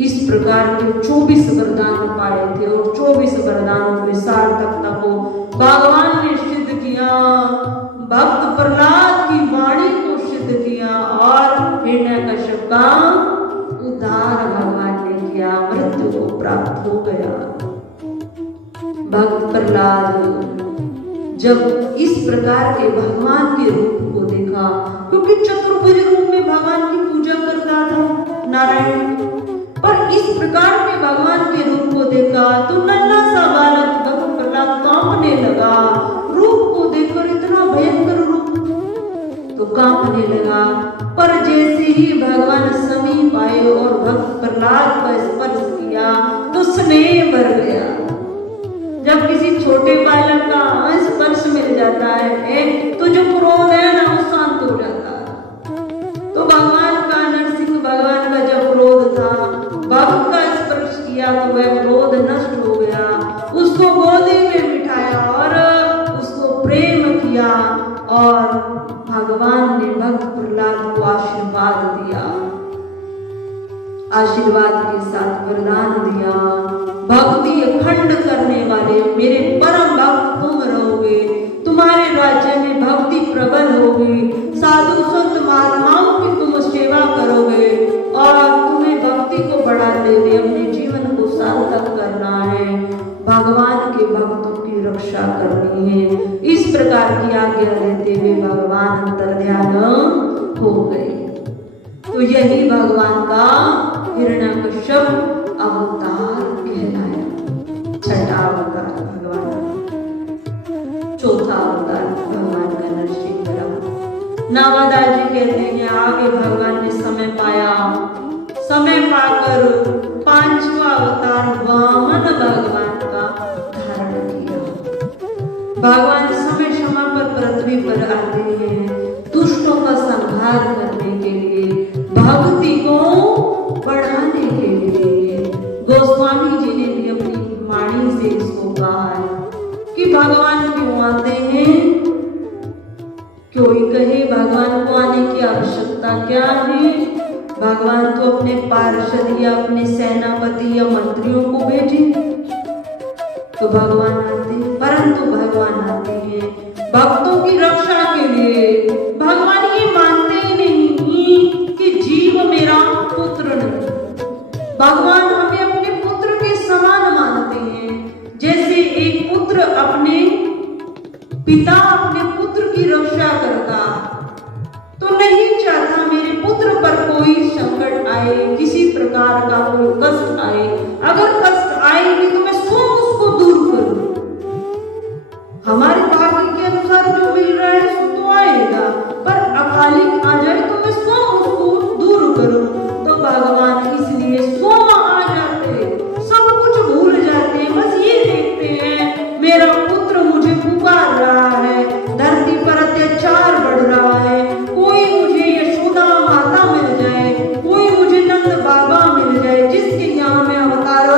इस प्रकार के 24 वरदान पाए थे और 24 वरदानों में सार्थकता को भगवान ने सिद्ध किया, भक्त प्रहलाद की वाणी को सिद्ध किया और हिरण्यकश्यप का उद्धार भगवान ने किया, मृत्यु को प्राप्त हो गया। भक्त प्रहलाद जब इस प्रकार के भगवान के रूप को देखा, क्योंकि चतुर्भुज रूप में भगवान की पूजा करता था नारायण, पर इस प्रकार के भगवान के रूप को देखा तो नन्हा सा बालक भक्त प्रहलाद कांपने लगा। रूप को देखकर इतना भयंकर रूप तो कांपने लगा, पर जैसे ही भगवान समीप आए और भक्त प्रहलाद का स्पर्श किया तो स्नेह भर गया। जब किसी छोटे बालक का स्पर्श मिल जाता है तो जो क्रोध है ना वो शांत हो जाता है। तो भगवान का, नरसिंह भगवान का जब क्रोध था, भक्त का स्पर्श किया तो वह क्रोध नष्ट हो गया, उसको गोदी में बिठाया और उसको प्रेम किया और भगवान ने भक्त प्रहलाद को आशीर्वाद दिया, आशीर्वाद के साथ वरदान दिया, भक्ति अखंड करने वाले मेरे परम भक्त तुम रहोगे, तुम्हारे राज्य में भक्ति प्रबल होगी, साधु संत महात्माओं की तुम सेवा करोगे और तुम्हें भक्ति को बढ़ाते हुए अपने जीवन को सार्थक करना है, भगवान के भक्तों की रक्षा करनी है। इस प्रकार की आज्ञा देते हुए भगवान अंतर्ध्यान हो गए। तो यही भगवान का हिरण्यकश्यप अवतार कहलाया, छठा अवतार भगवान, चौथा अवतार भगवान का नरसिंह। नावादा जी कहते हैं आगे भगवान ने समय पाया, समय पाकर पांचवा अवतार वामन भगवान का धारण किया। भगवान समय समय पर पृथ्वी पर आते हैं दुष्टों का संहार करने के लिए, भक्ति को बढ़ाने के लिए। गोस्वामी जी ने भी अपनी वाणी से इसको कहा है कि भगवान क्यों आते हैं, कोई कहे भगवान को आने की आवश्यकता क्या है, भगवान तो अपने पार्षद या अपने सेनापति या मंत्रियों को भेजे तो भगवान आते हैं, परंतु भगवान आते हैं भक्तों की रक्षा के लिए। भगवान ये मानते ही नहीं कि जीव मेरा पुत्र नहीं, भगवान हमें अपने पुत्र के समान मानते हैं। जैसे एक पुत्र अपने पिता अपने पुत्र की रक्षा करता, तो नहीं चाहता मेरे पुत्र पर कोई संकट आए, किसी प्रकार का कोई कष्ट आए। अगर कष्ट आएगी तो मैं स्वयं उसको दूर करूं। हमारे भाग्य के अनुसार जो मिल रहा है सो तो आएगा, पर अकालिक आ जाए तो मैं स्वयं उसको दूर करूं। तो भगवान इसलिए स्वयं आ जाते, सब कुछ भूल जाते, बस ये देखते हैं मेरा पुत्र मुझे पुकार रहा है, धरती पर अत्याचार बढ़ रहा है, कोई मुझे यशोदा माता मिल जाए, कोई मुझे नंद बाबा मिल जाए जिसके यहाँ मैं अवतार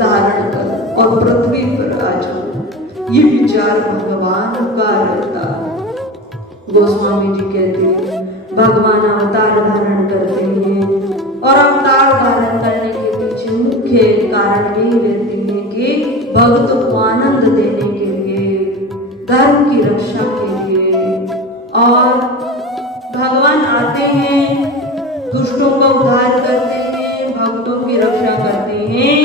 धारण कर और पृथ्वी पर आ जाऊं। ये विचार भगवान का रहता। गोस्वामी जी कहते हैं भगवान अवतार धारण करते हैं और अवतार धारण करने के पीछे मुख्य कारण यही रहती है कि भक्त को आनंद देने के लिए, धर्म की रक्षा के लिए। और भगवान आते हैं, दुष्टों का उद्धार करते हैं, भक्तों की रक्षा करते हैं,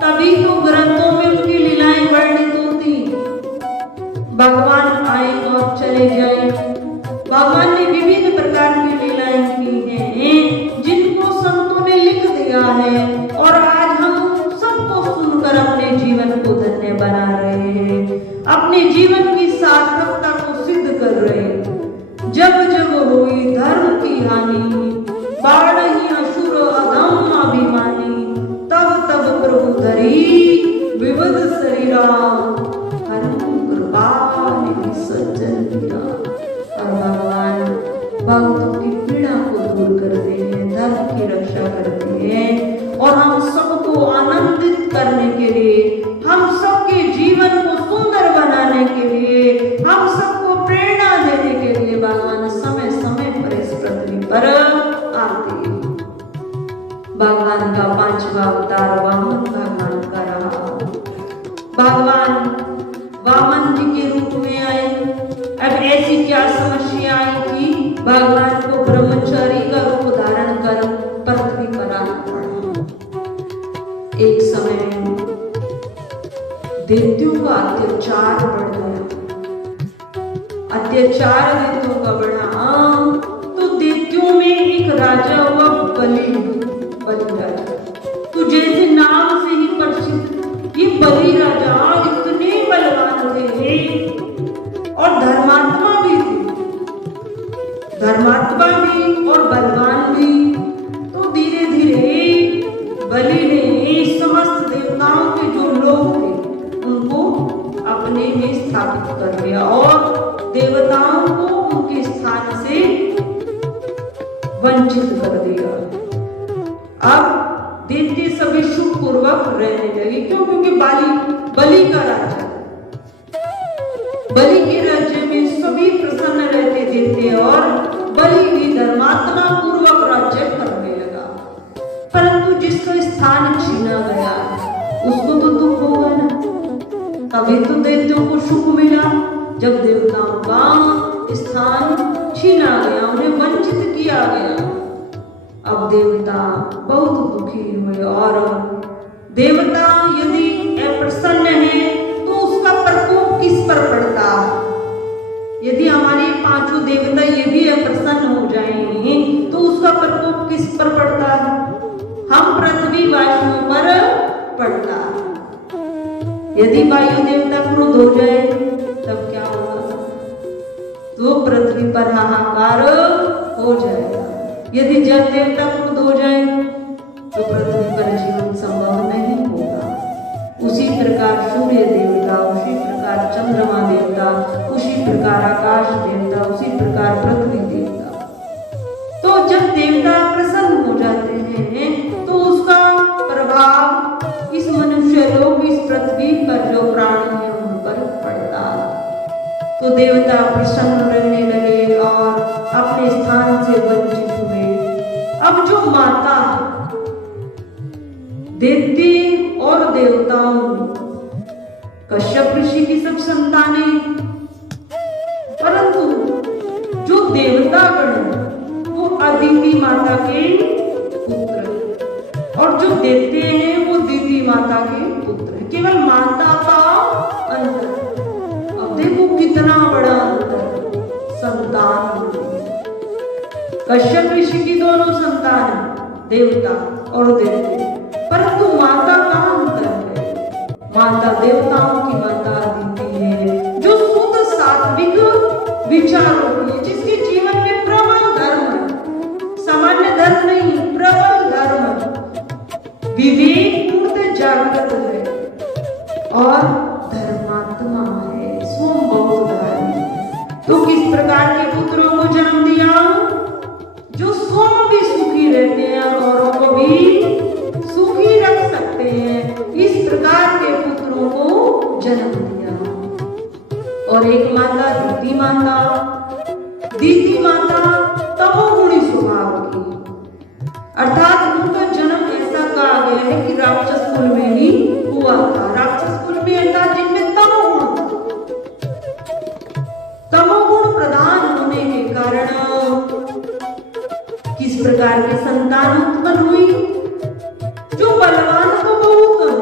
तभी तो ग्रंथों में उनकी लीलाएं वर्णित होती। भगवान आए और चले जाए, भगवान ने विभिन्न प्रकार की लीलाएं की हैं जिनको संतों ने लिख दिया है और आज हम सबको सुनकर अपने जीवन को धन्य बना रहे हैं, अपने जीवन की सार्थकता को सिद्ध कर रहे हैं। जब जब हुई धर्म की हानि, बाढ़ही असुर अधम अभिमानी, तब तब प्रभु धरी विविध शरीरा, हरहु कृपा निधि सज्जन किया। और भगवान भक्तों की पीड़ा को दूर करते हैं, धर्म की रक्षा करते हैं और हम सबको आनंदित करने के लिए हम सबके जीवन को सुंदर बनाने के लिए, हम सबको प्रेरणा देने के लिए भगवान समय समय पर इस पृथ्वी पर आते हैं। भगवान का पांचवा अवतार वामन भगवान का रहा। भगवान वामन जी के रूप में आए। अब ऐसी क्या समस्या आई कि भगवान को ब्रह्मचारी का रूप धारण कर पृथ्वी पर आना पड़ा। एक समय दैत्यों का अत्याचार बढ़ गया। अत्याचार दैत्यों का बढ़ा तो दैत्यों में एक राजा हुआ बलि राजा। तो जैसे नाम से ही परिचित ये बलि राजा इतने बलवान थे और धर्मात्मा भी थे, धर्मात्मा भी और बलवान भी। तो धीरे धीरे बलि ने समस्त देवताओं के जो लोग थे उनको अपने में स्थापित कर दिया और देवताओं को उनके स्थान से वंचित कर दिया। अब दैत्य सभी सुख पूर्वक रहने लगे। क्यों? क्योंकि बलि का राज्य, बलि के राज्य में सभी प्रसन्न रहते थे और बलि भी धर्मात्मा पूर्वक राज्य करने लगा। परंतु जिसका स्थान छीना गया उसको तो दुख होगा ना। तभी तो दैत्यों को सुख मिला जब देवताओं का स्थान छीना गया, उन्हें वंचित किया गया। अब देवता बहुत दुखी हुए और देवता यदि अप्रसन्न है तो उसका प्रकोप किस पर पड़ता है? यदि हमारे पांचों देवता ये भी अप्रसन्न हो जाएंगे तो उसका प्रकोप किस पर पड़ता है? हम पृथ्वी वासियों पर पड़ता है। यदि वायु देवता क्रोध हो जाए तब क्या होगा? तो पृथ्वी पर हाहाकार हो जाएगा। यदि जल देवता क्रोध हो जाए तो पृथ्वी पर जीवन संभव नहीं होगा। उसी प्रकार सूर्य देवता, उसी प्रकार चंद्रमा देवता, उसी प्रकार आकाश देवता, उसी प्रकार पृथ्वी देवता। तो जब देवता प्रसन्न हो जाते हैं तो उसका प्रभाव इस मनुष्य लोग, इस पृथ्वी पर जो प्राणी है उन पर पड़ता है। तो देवता प्रसन्न रहने लगे और अपने स्थान से वंचित। अब जो माता दैत्य और देवताओं कश्यप ऋषि की सब संतानें, परंतु जो देवतागण वो अदिति माता के पुत्र और जो दैत्य हैं वो दिति माता के पुत्र। केवल माता का अंतर। अब देखो कितना बड़ा अंतर संतान। कश्यप ऋषि की दोनों संतान देवता और दैत्य, परंतु माता का अंतर है। माता देवताओं की माता अदिति है जो शुद्ध सात्विक विचारों की, जिसके जीवन में प्रबल धर्म, सामान्य धर्म नहीं, प्रबल धर्म, विवेक पूर्ण जागृत है और धर्मात्मा है, स्वयं बहुत धार्मिक। तो किस प्रकार के पुत्रों को जन्म दिया? जो स्वयं भी सुखी रहते हैं और औरों को भी सुखी रख सकते हैं, इस प्रकार के पुत्रों को जन्म दिया। और एक माता दिति माता, दिति माता तमोगुणी स्वभाव की, अर्थात उनका जन्म ऐसा कहा गया है कि राक्षस कुल में ही हुआ था। राक्षस कुल में अर्थात जिनमें तमोगुण प्रधान होने के कारण किस प्रकार के संतान उत्पन्न हुई? जो बलवान तो बहुत है,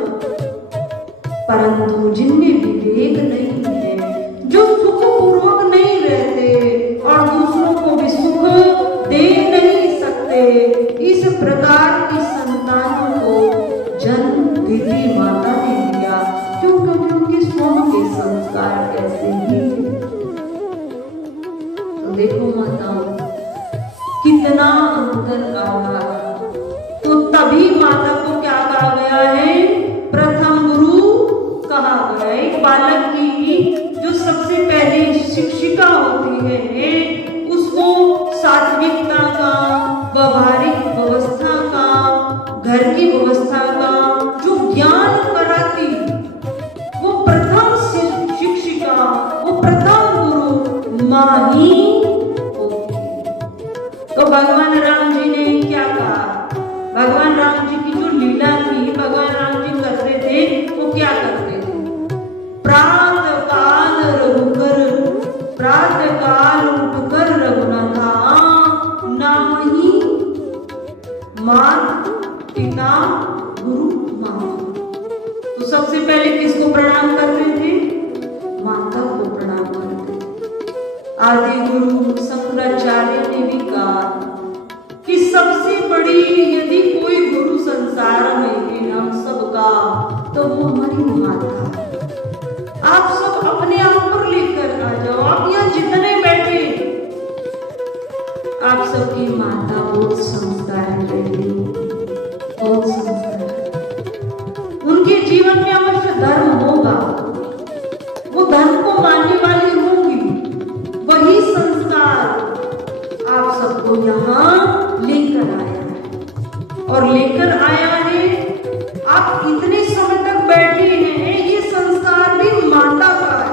परंतु जिनमें विवेक नहीं है, जो सुख पूर्वक नहीं रहते और दूसरों को भी सुख दे नहीं सकते, इस प्रकार की संतानों को जन्म दिति माता ने दिया। क्योंकि उनके स्वयं के संस्कार ऐसे ही थे। तो देखो माताओं कितना अंतर आ रहा है। तो तभी माता को क्या कहा गया है? प्रथम गुरु कहा गया है। एक बालक की जो सबसे पहले शिक्षिका होती है उसको सात्विकता का, व्यवहारिक व्यवस्था का, घर की व्यवस्था का जो ज्ञान कराती, ही होगी। तो भगवान राम जी ने क्या कहा? भगवान राम जी की जो लीला थी, भगवान राम जी करते थे, वो क्या करते थे? प्रातः काल उठकर रघुनाथा नाम ही मात पिता गुरु माता। तो सबसे पहले किसको प्रणाम करते थे? माता को प्रणाम करते थे। आदि गुरु शंकराचार्य ने भी कहा कि सबसे बड़ी यदि कोई गुरु संसार में है हम सबका, तो वो हमारी माता है। आप सब अपने आप पर लेकर आ जाओ। आप यहाँ जितने बैठे, आप सबकी माता बहुत समझदार है बेटी, बहुत समझदार है। उनके जीवन में अवश्य धर्म होगा, वो धर्म को मानने वाली होंगी। वही संस्कार आप सबको यहाँ लेकर आया है और लेकर आया है। आप इतने समय तक बैठे हैं, ये संस्कार भी माता का है।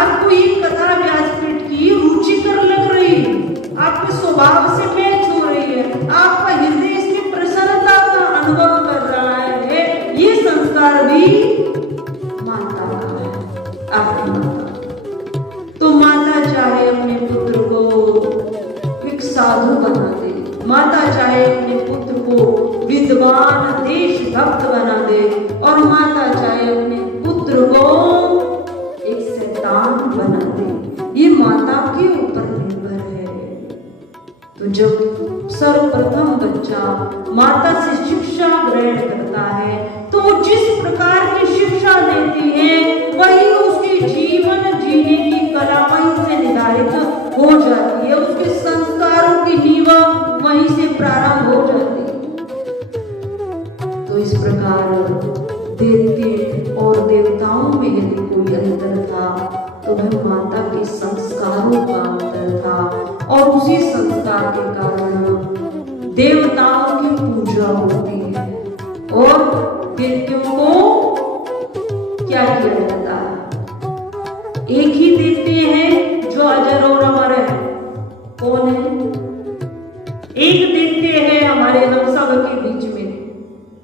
आपको ये कथा व्यासपीठ की रुचिकर लग रही है, आपके स्वभाव से मैच हो रही है, आपका हृदय इसकी प्रसन्नता का अनुभव कर रहा है, ये संस्कार भी माता का है, आपकी माता। तो माता चाहे अपने पुत्र को एक साधु बना दे, माता चाहे अपने पुत्र को विद्वान देशभक्त बना दे, और माता चाहे अपने पुत्र को एक शैतान बना दे, ये माता के ऊपर निर्भर है। तो जब सर्वप्रथम बच्चा माता से शिक्षा ग्रहण करता है, तो जिस प्रकार की शिक्षा देती है, वही उसके जीवन जीने की कला वहीं से निर्धारित हो जाती है, उसके संस्कारों की नींव वहीं से प्रारंभ हो जाती है। तो इस प्रकार देवते और देवताओं में यदि कोई अंतर था, तो वह माता के संस्कारों का अंतर था, और उसी संस्कार के कारण देवताओं की पूजा होती है और दैत्यों को क्या किया जाता है? एक ही दैत्य है जो अजर और अमर है। कौन है? एक दैत्य है हमारे हम सब के बीच में,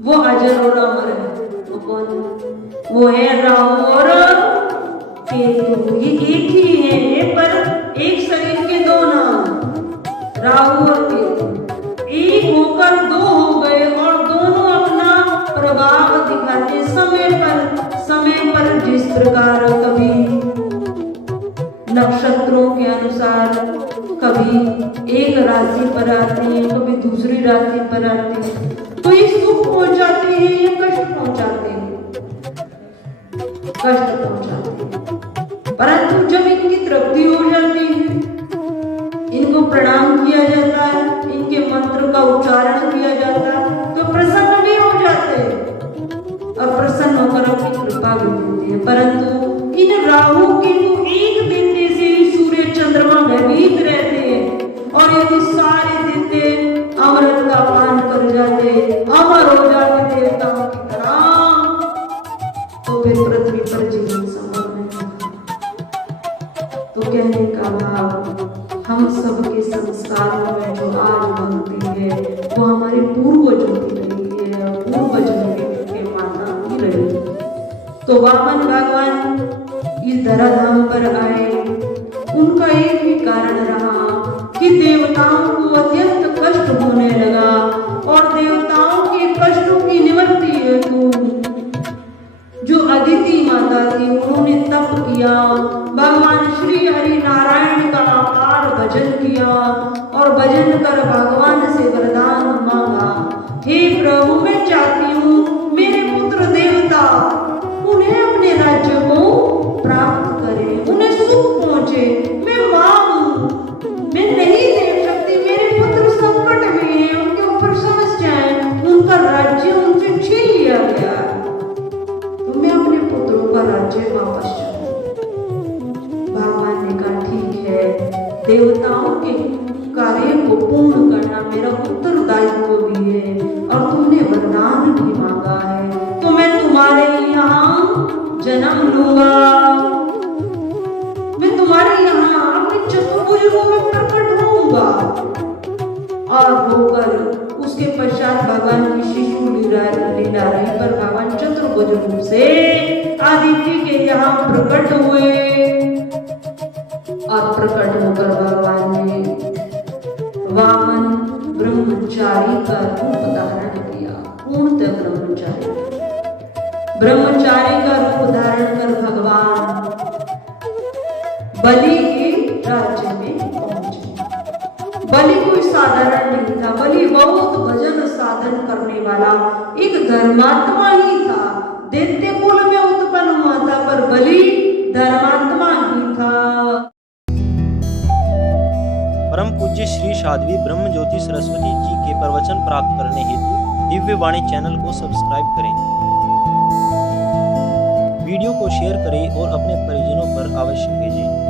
वो अजर और अमर है। वो कौन है? वो है राहु और केतु। ये एक ही है, पर एक शरीर के दो नाम, राहु और केतु। एक होकर दो हो गए और दोनों अपना प्रभाव दिखाते समय पर जिस प्रकार कभी नक्षत्रों के अनुसार कभी एक राशि पर आते हैं, कभी दूसरी राशि पर आते हैं, तो ये सुख पहुंचाते हैं या कष्ट पहुंचाते हैं? कष्ट पहुंचाते हैं। परंतु जब इनकी तृप्ति हो जाती है, इनको प्रणाम किया जाता है, इनके मंत्र का उच्चारण किया जाता है, तो प्रसन्न भी हो जाते हैं और प्रसन्न होकर अपनी कृपा भी देते हैं। परंतु इन राहु के तो एक देते से ही सूर्य चंद्रमा भयभीत रहते हैं, और यदि सारे देते अमृत का पान कर जाते, अमर हो जाते देवताओं की तरह, तो फिर पृथ्वी पर जीवन संभव नहीं होगा। तो कहने का भाव, हम सबके संस्कारों में जो आज बनती है, वो हमारे पूर्वजों की रही है, पूर्वजों के माता की रही है। तो वामन भगवान इस धराधाम पर आए, उनका एक ही कारण रहा कि देवताओं को अत्यंत कष्ट होने लगा, और देवताओं के कष्टों की निवृत्ति हेतु जो अदिति माता थी, उन्होंने तप किया, भगवान श्री हरि नारायण का अपार भजन किया, और भजन कर भगवान से वरदान मांगा, हे प्रभु मैं चाहती हूँ मेरे पुत्र देवता उन्हें अपने राज्य को प्राप्त करें, उन्हें सुख पहुंचे। मैं मां हूं, मैं नहीं दे सकती, मेरे पुत्र संकट में हैं, उनके ऊपर समस्याएं, उनका राज्य उनसे छीन लिया गया, तो मैं अपने पुत्रों का राज्य वापस चाहूं। भगवान ने कहा ठीक है, देवताओं के कार्य को पूर्ण करना मेरा उत्तरदायित्व भी है, और तुमने वरदान भी मांगा है, तो मैं तुम्हारे यहाँ जन्म लूंगा, मैं तुम्हारे यहाँ अपने जा रही पर भगवान चतुर्भुज रूप से आदित्य के यहाँ प्रकट हुए और प्रकट होकर भगवान ने वामन ब्रह्मचारी का रूप धारण किया। पूर्णतः ब्रह्मचारी का रूप धारण कर भगवान बलि के राज्य में पहुंचे। बलि कोई साधारण नहीं था, बलि बहुत भजन साधन करने वाला एक धर्मात्मा ही था। दैत्य कुल में उत्पन्न हुआ था पर बलि धर्मात्मा ही था। परम पूज्य श्री साध्वी ब्रह्म ज्योति सरस्वती जी के प्रवचन प्राप्त करने हेतु दिव्य वाणी चैनल को सब्सक्राइब करें, वीडियो को शेयर करें और अपने परिजनों पर अवश्य भेजें।